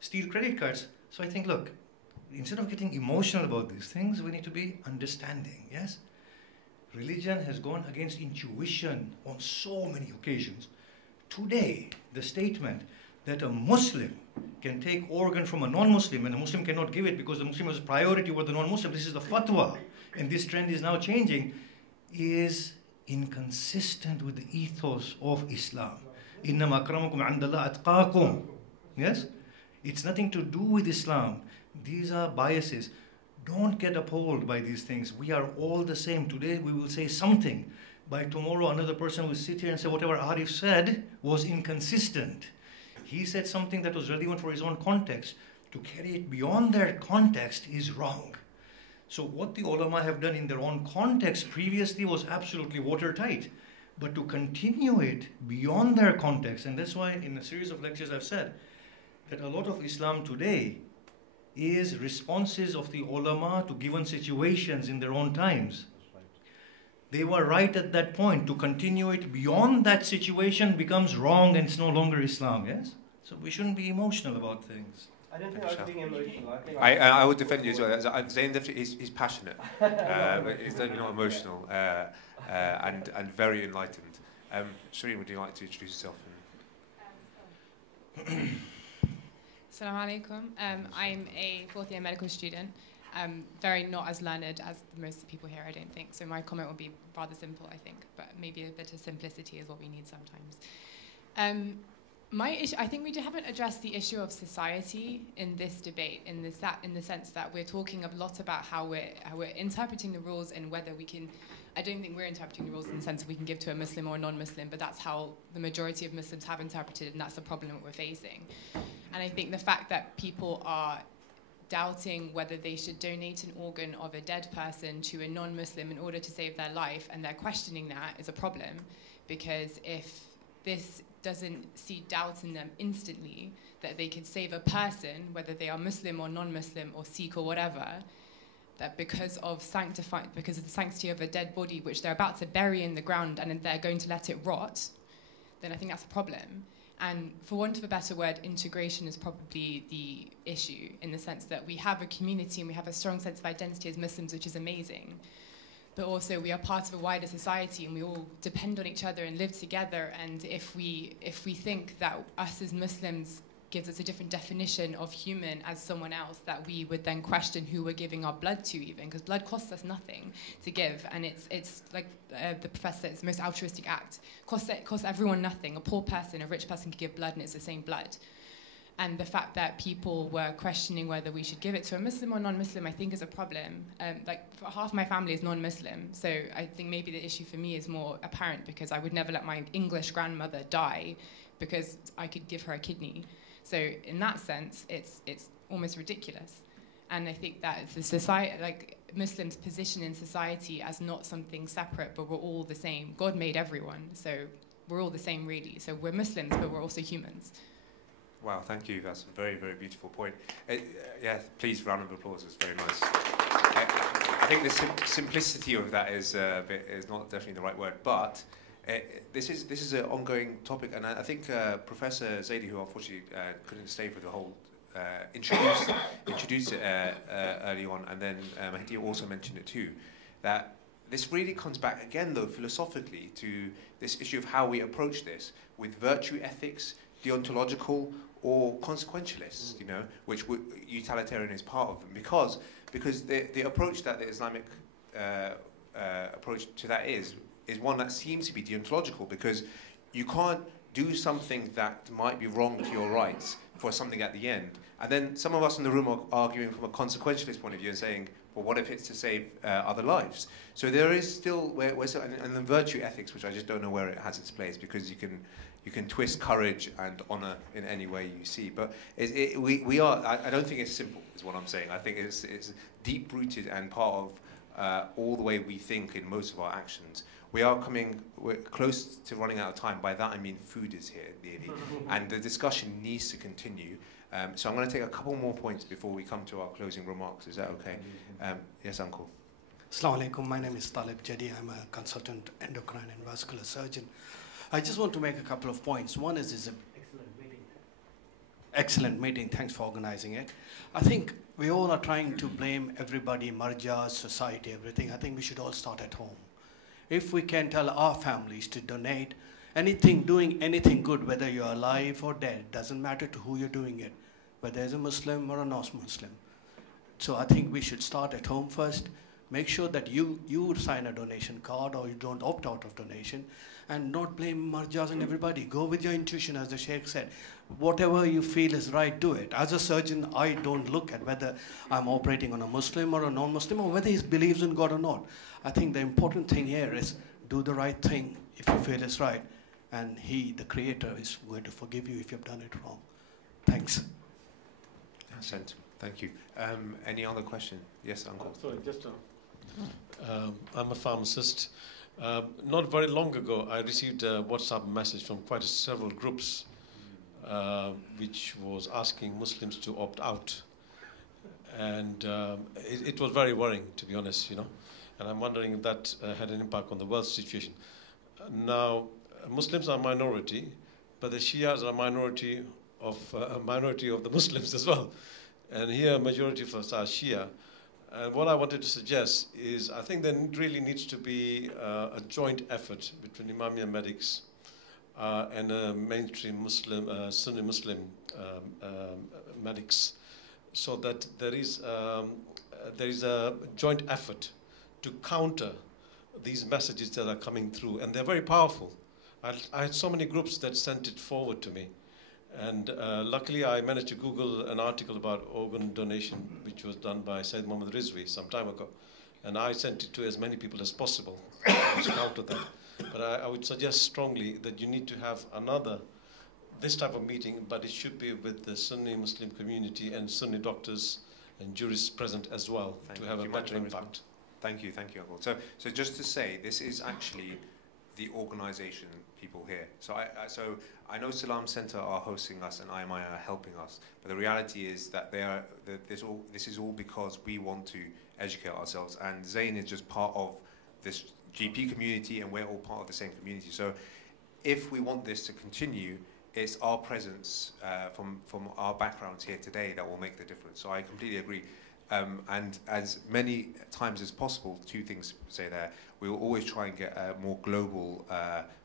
Steal credit cards. So I think, look, instead of getting emotional about these things, we need to be understanding, yes? Religion has gone against intuition on so many occasions. Today, the statement that a Muslim can take organ from a non-Muslim and a Muslim cannot give it because the Muslim has priority over the non-Muslim, this is the fatwa, and this trend is now changing, is inconsistent with the ethos of Islam. إِنَّمَا أَكْرَمَكُمْ عِنْدَ اللَّهِ أَتْقَاكُمْ. Yes? It's nothing to do with Islam. These are biases. Don't get appalled by these things. We are all the same. Today we will say something. By tomorrow another person will sit here and say whatever Arif said was inconsistent. He said something that was relevant for his own context. To carry it beyond their context is wrong. So what the ulama have done in their own context previously was absolutely watertight. But to continue it beyond their context, and that's why in a series of lectures I've said that a lot of Islam today is responses of the ulama to given situations in their own times. They were right at that point. To continue it beyond that situation becomes wrong and it's no longer Islam, yes? So we shouldn't be emotional about things. I don't think I was being emotional. I would defend you as well. Zain, he's passionate, but he's definitely not emotional, and very enlightened. Shireen, would you like to introduce yourself? Assalamu alaikum. I'm a fourth year medical student. Very not as learned as most of the people here, I don't think. So my comment will be rather simple, I think, but maybe a bit of simplicity is what we need sometimes. My issue, I think we haven't addressed the issue of society in this debate, in the sense that we're talking a lot about how we're interpreting the rules and whether we can. I don't think we're interpreting the rules in the sense that we can give to a Muslim or a non-Muslim, but that's how the majority of Muslims have interpreted it, and that's the problem that we're facing. And I think the fact that people are doubting whether they should donate an organ of a dead person to a non-Muslim in order to save their life, and they're questioning that, is a problem, because if this doesn't see doubt in them instantly that they could save a person, whether they are Muslim or non-Muslim or Sikh or whatever, that because of the sanctity of a dead body which they're about to bury in the ground and they're going to let it rot, then I think that's a problem. And for want of a better word, integration is probably the issue, in the sense that we have a community and we have a strong sense of identity as Muslims, which is amazing. But also we are part of a wider society and we all depend on each other and live together. And if we think that us as Muslims gives us a different definition of human as someone else, that we would then question who we're giving our blood to, even, because blood costs us nothing to give, and it's like the professor said, it's the most altruistic act. Costs everyone nothing. A poor person, a rich person could give blood, and it's the same blood. And the fact that people were questioning whether we should give it to a Muslim or non-Muslim, I think is a problem. Like, half my family is non-Muslim, so I think maybe the issue for me is more apparent, because I would never let my English grandmother die because I could give her a kidney. So in that sense, it's almost ridiculous. And I think that it's the society, like Muslims' position in society as not something separate, but we're all the same. God made everyone, so we're all the same, really. So we're Muslims, but we're also humans. Wow, thank you. That's a very, very beautiful point. Yeah, please, round of applause. It's very nice. I think the simplicity of that is not definitely the right word, but this is an ongoing topic, and I think Professor Zaidi, who unfortunately couldn't stay for the whole, introduced it early on, and then Mahdi also mentioned it too, that this really comes back again, though, philosophically, to this issue of how we approach this with virtue ethics, deontological, or consequentialists, you know, which utilitarian is part of them, because the approach that the Islamic approach to that is one that seems to be deontological, because you can't do something that might be wrong to your rights for something at the end. And then some of us in the room are arguing from a consequentialist point of view and saying, well, what if it's to save other lives? So there is still, and then virtue ethics, which I just don't know where it has its place, because you can twist courage and honor in any way you see. But I don't think it's simple, is what I'm saying. I think it's deep-rooted and part of all the way we think in most of our actions. We're close to running out of time. By that I mean food is here, nearly. And the discussion needs to continue. So I'm going to take a couple more points before we come to our closing remarks. Is that okay? Yes, Uncle. Assalamu alaikum. My name is Talib Jadi. I'm a consultant endocrine and vascular surgeon. I just want to make a couple of points. One is an excellent meeting. Thanks for organizing it. I think we all are trying to blame everybody, marjas, society, everything. I think we should all start at home. If we can tell our families to donate anything, doing anything good, whether you're alive or dead, doesn't matter to who you're doing it, whether it's a Muslim or a non-Muslim. So I think we should start at home first. Make sure that you sign a donation card, or you don't opt out of donation, and not blame marjas and everybody. Go with your intuition, as the Sheikh said. Whatever you feel is right, do it. As a surgeon, I don't look at whether I'm operating on a Muslim or a non-Muslim, or whether he believes in God or not. I think the important thing here is do the right thing if you feel it's right, and He, the Creator, is going to forgive you if you've done it wrong. Thanks. Excellent. Thank you. Any other question? Yes, Uncle. Sorry, just I'm a pharmacist. Not very long ago, I received a WhatsApp message from quite several groups, which was asking Muslims to opt out, and it was very worrying, to be honest, you know. And I'm wondering if that had an impact on the world situation. Now, Muslims are a minority, but the Shias are a minority of the Muslims as well. And here, a majority of us are Shia. And what I wanted to suggest is, I think there really needs to be a joint effort between Imamiya medics and mainstream Muslim, Sunni Muslim medics, so that there is there is a joint effort to counter these messages that are coming through, and they're very powerful. I had so many groups that sent it forward to me, and luckily I managed to Google an article about organ donation, which was done by Sayyid Muhammad Rizvi some time ago, and I sent it to as many people as possible to counter that. But I would suggest strongly that you need to have this type of meeting, but it should be with the Sunni Muslim community and Sunni doctors and jurists present as well to have a better impact. Thank you, Uncle. So just to say, this is actually the organisation people here. So I know Salam Centre are hosting us and IMI are helping us, but the reality is that this is all because we want to educate ourselves, and Zain is just part of this GP community, and we're all part of the same community. So if we want this to continue, it's our presence from our backgrounds here today that will make the difference. So I completely agree. And as many times as possible, two things to say there, we will always try and get a more global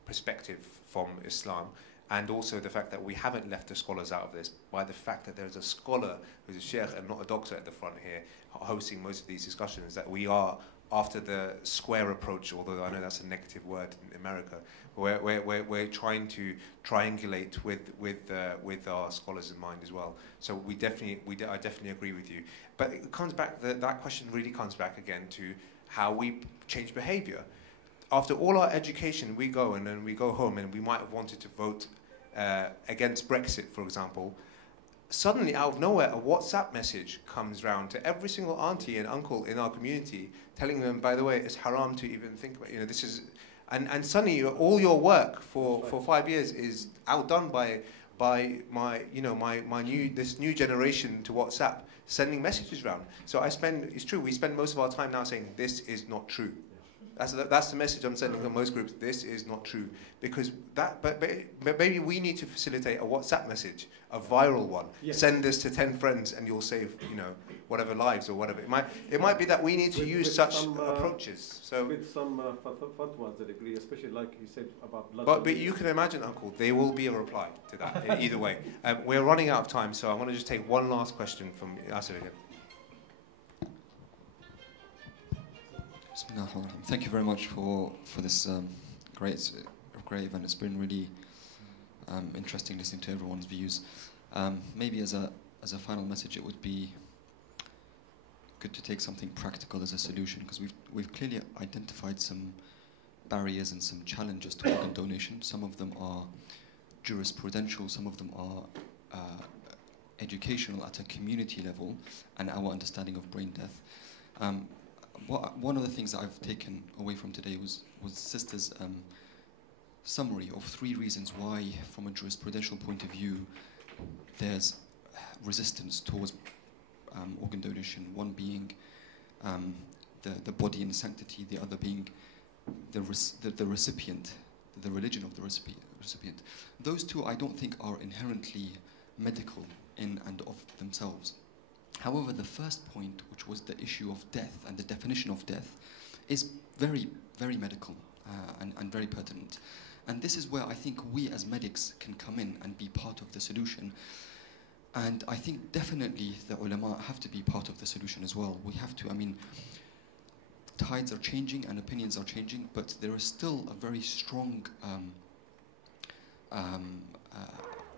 perspective from Islam, and also the fact that we haven't left the scholars out of this by the fact that there's a scholar who's a sheikh and not a doctor at the front here hosting most of these discussions, that we are after the square approach, although I know that's a negative word in America. We're trying to triangulate with our scholars in mind as well. So I definitely agree with you. But it comes back, that question really comes back again to how we change behavior. After all our education, we go and then we go home and we might have wanted to vote against Brexit, for example. Suddenly, out of nowhere, a WhatsApp message comes round to every single auntie and uncle in our community, telling them, by the way, it's haram to even think about, this is, and suddenly all your work for 5 years is outdone by this new generation to WhatsApp sending messages around. So it's true, we spend most of our time now saying this is not true. That's the message I'm sending to most groups. This is not true, because but maybe we need to facilitate a WhatsApp message, a viral one. Yes. Send this to 10 friends, and you'll save whatever lives or whatever. It might be that we need to use such approaches. So with some fatwas that agree, especially like you said about blood. But you can imagine, Uncle, there will be a reply to that either way. We're running out of time, so I want to just take one last question from Asir again. Thank you very much for this great event. It's been really interesting listening to everyone's views. Maybe as a final message, it would be good to take something practical as a solution, because we've clearly identified some barriers and some challenges to organ donation. Some of them are jurisprudential, some of them are educational at a community level, and our understanding of brain death. One of the things that I've taken away from today was Sister's summary of 3 reasons why, from a jurisprudential point of view, there's resistance towards organ donation. One being the body and sanctity, the other being the recipient, the religion of the recipient. Those two I don't think are inherently medical in and of themselves. However, the first point, which was the issue of death and the definition of death, is very, very medical and very pertinent. And this is where I think we as medics can come in and be part of the solution. And I think definitely the ulama have to be part of the solution as well. We have to, tides are changing and opinions are changing, but there is still a very strong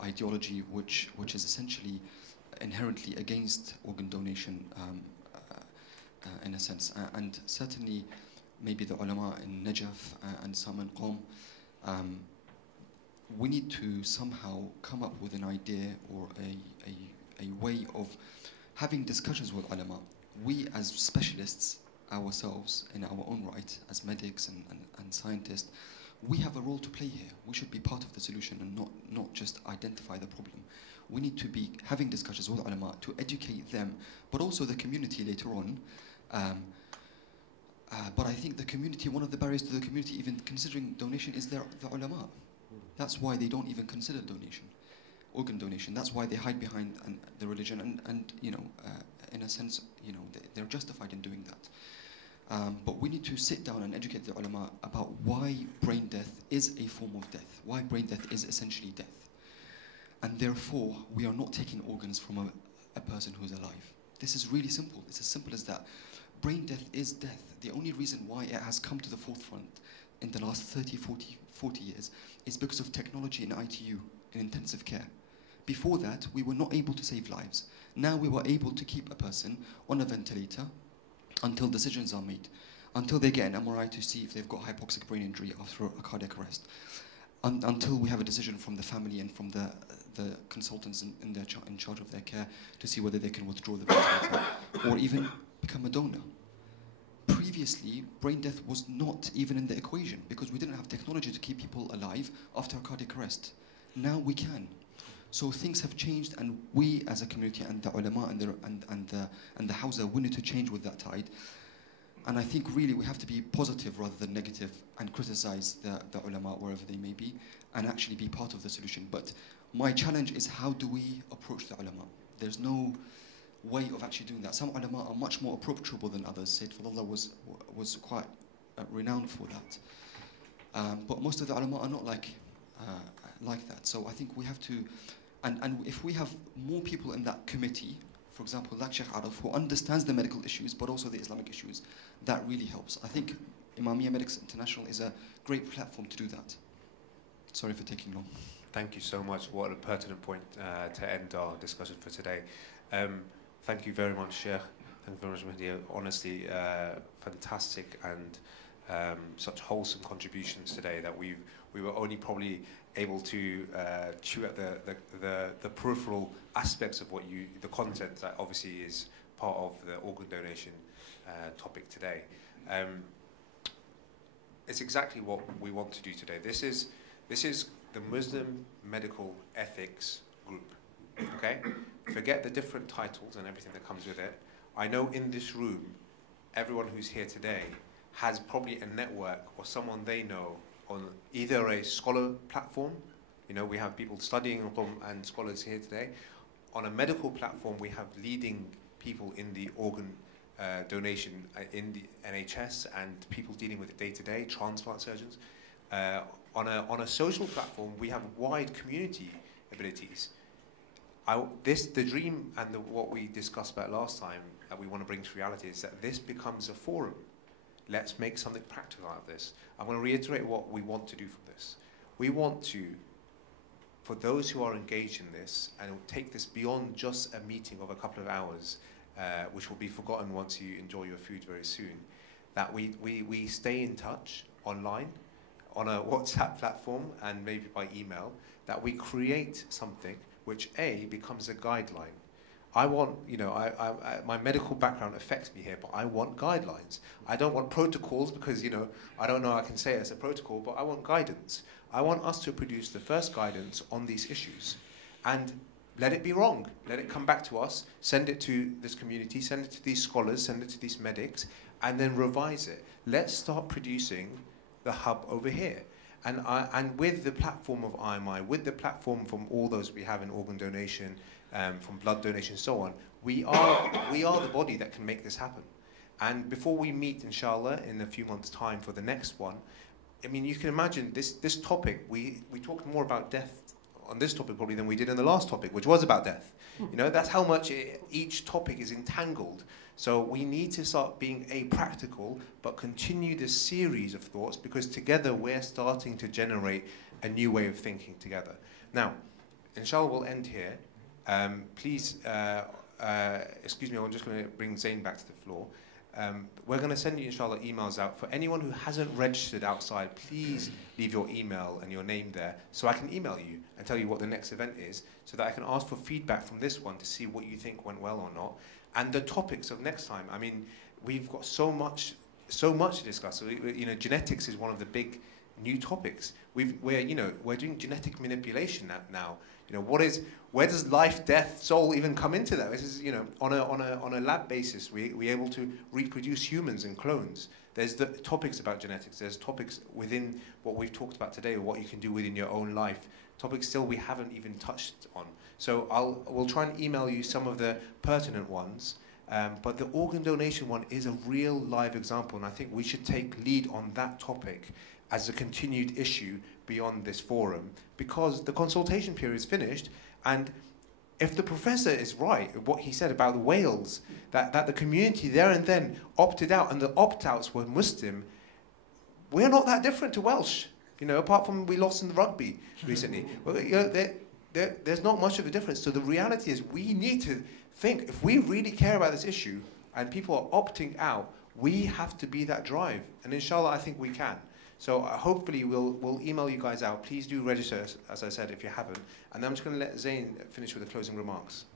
ideology which is essentially inherently against organ donation in a sense, and certainly maybe the ulama in Najaf and some in Qom, we need to somehow come up with an idea or a way of having discussions with ulama. We as specialists ourselves in our own right, as medics and scientists, we have a role to play here. We should be part of the solution and not just identify the problem. We need to be having discussions with ulama to educate them, but also the community later on. But I think the community, one of the barriers to the community even considering donation is the ulama. That's why they don't even consider donation, organ donation. That's why they hide behind the religion, and in a sense, they're justified in doing that. But we need to sit down and educate the ulama about why brain death is a form of death, why brain death is essentially death. And therefore, we are not taking organs from a person who's alive. This is really simple. It's as simple as that. Brain death is death. The only reason why it has come to the forefront in the last 30, 40 years is because of technology in ITU, in intensive care. Before that, we were not able to save lives. Now we were able to keep a person on a ventilator until decisions are made, until they get an MRI to see if they've got hypoxic brain injury after a cardiac arrest, until we have a decision from the family and from the consultants in charge of their care to see whether they can withdraw the ventilator or even become a donor. Previously, brain death was not even in the equation because we didn't have technology to keep people alive after a cardiac arrest. Now we can. So things have changed, and we as a community and the ulama and the Hawza, we need to change with that tide. And I think really we have to be positive rather than negative and criticize the ulama wherever they may be and actually be part of the solution. But my challenge is, how do we approach the ulama? There's no way of actually doing that. Some ulama are much more approachable than others. Sayyid Fadlallah was quite renowned for that. But most of the ulama are not like that. So I think we have to, and if we have more people in that committee, for example, like Sheikh Araf, who understands the medical issues but also the Islamic issues, that really helps. I think Imamiyya Medics International is a great platform to do that. Sorry for taking long. Thank you so much. What a pertinent point to end our discussion for today. Thank you very much, Sheikh. Thank you very much, Mahdi. Honestly, fantastic and such wholesome contributions today that we were only probably able to chew at the peripheral aspects of the content that obviously is part of the organ donation topic today. It's exactly what we want to do today. This is the Muslim Medical Ethics Group. Okay? Forget the different titles and everything that comes with it. I know in this room, everyone who's here today has probably a network or someone they know on either a scholar platform. You know, we have people studying and scholars here today. On a medical platform, we have leading people in the organ donation in the NHS and people dealing with it day-to-day, transplant surgeons. On a social platform, we have wide community abilities. The dream and what we discussed about last time that we want to bring to reality is that this becomes a forum. Let's make something practical out of this. I'm going to reiterate what we want to do from this. We want to, for those who are engaged in this, and take this beyond just a meeting of a couple of hours, which will be forgotten once you enjoy your food very soon, that we stay in touch online, on a WhatsApp platform, and maybe by email, that we create something which becomes a guideline. I want, my medical background affects me here, but I want guidelines. I don't want protocols because, I don't know I can say it as a protocol, but I want guidance. I want us to produce the first guidance on these issues. And let it be wrong. Let it come back to us, send it to this community, send it to these scholars, send it to these medics, and then revise it. Let's start producing the hub over here. And with the platform of IMI, with the platform from all those we have in organ donation, from blood donation, so on, we are the body that can make this happen. And before we meet, inshallah, in a few months' time for the next one, I mean, you can imagine this topic, we talked more about death on this topic probably than we did in the last topic, which was about death. That's how much each topic is entangled. So we need to start being practical, but continue this series of thoughts, because together we're starting to generate a new way of thinking together. Now, inshallah, we'll end here. Please, excuse me, I'm just going to bring Zain back to the floor. We're going to send you, inshallah, emails out. For anyone who hasn't registered outside, please leave your email and your name there so I can email you and tell you what the next event is, so that I can ask for feedback from this one to see what you think went well or not. And the topics of next time. I mean, we've got so much to discuss. So, genetics is one of the big new topics. We're doing genetic manipulation now. Where does life, death, soul even come into that? This is, on a lab basis, we're able to reproduce humans and clones. There's the topics about genetics. There's topics within what we've talked about today, or what you can do within your own life. Topics still we haven't even touched on. So we'll try and email you some of the pertinent ones. But the organ donation one is a real live example, and I think we should take lead on that topic as a continued issue beyond this forum, because the consultation period is finished, and if the professor is right, what he said about the Wales, that the community there and then opted out and the opt-outs were Muslim, we're not that different to Welsh, you know, apart from we lost in the rugby recently. Well, you know, there's not much of a difference. So the reality is we need to think, if we really care about this issue and people are opting out, we have to be that drive. And inshallah, I think we can. So hopefully we'll email you guys out. Please do register, as I said, if you haven't. And I'm just going to let Zain finish with the closing remarks.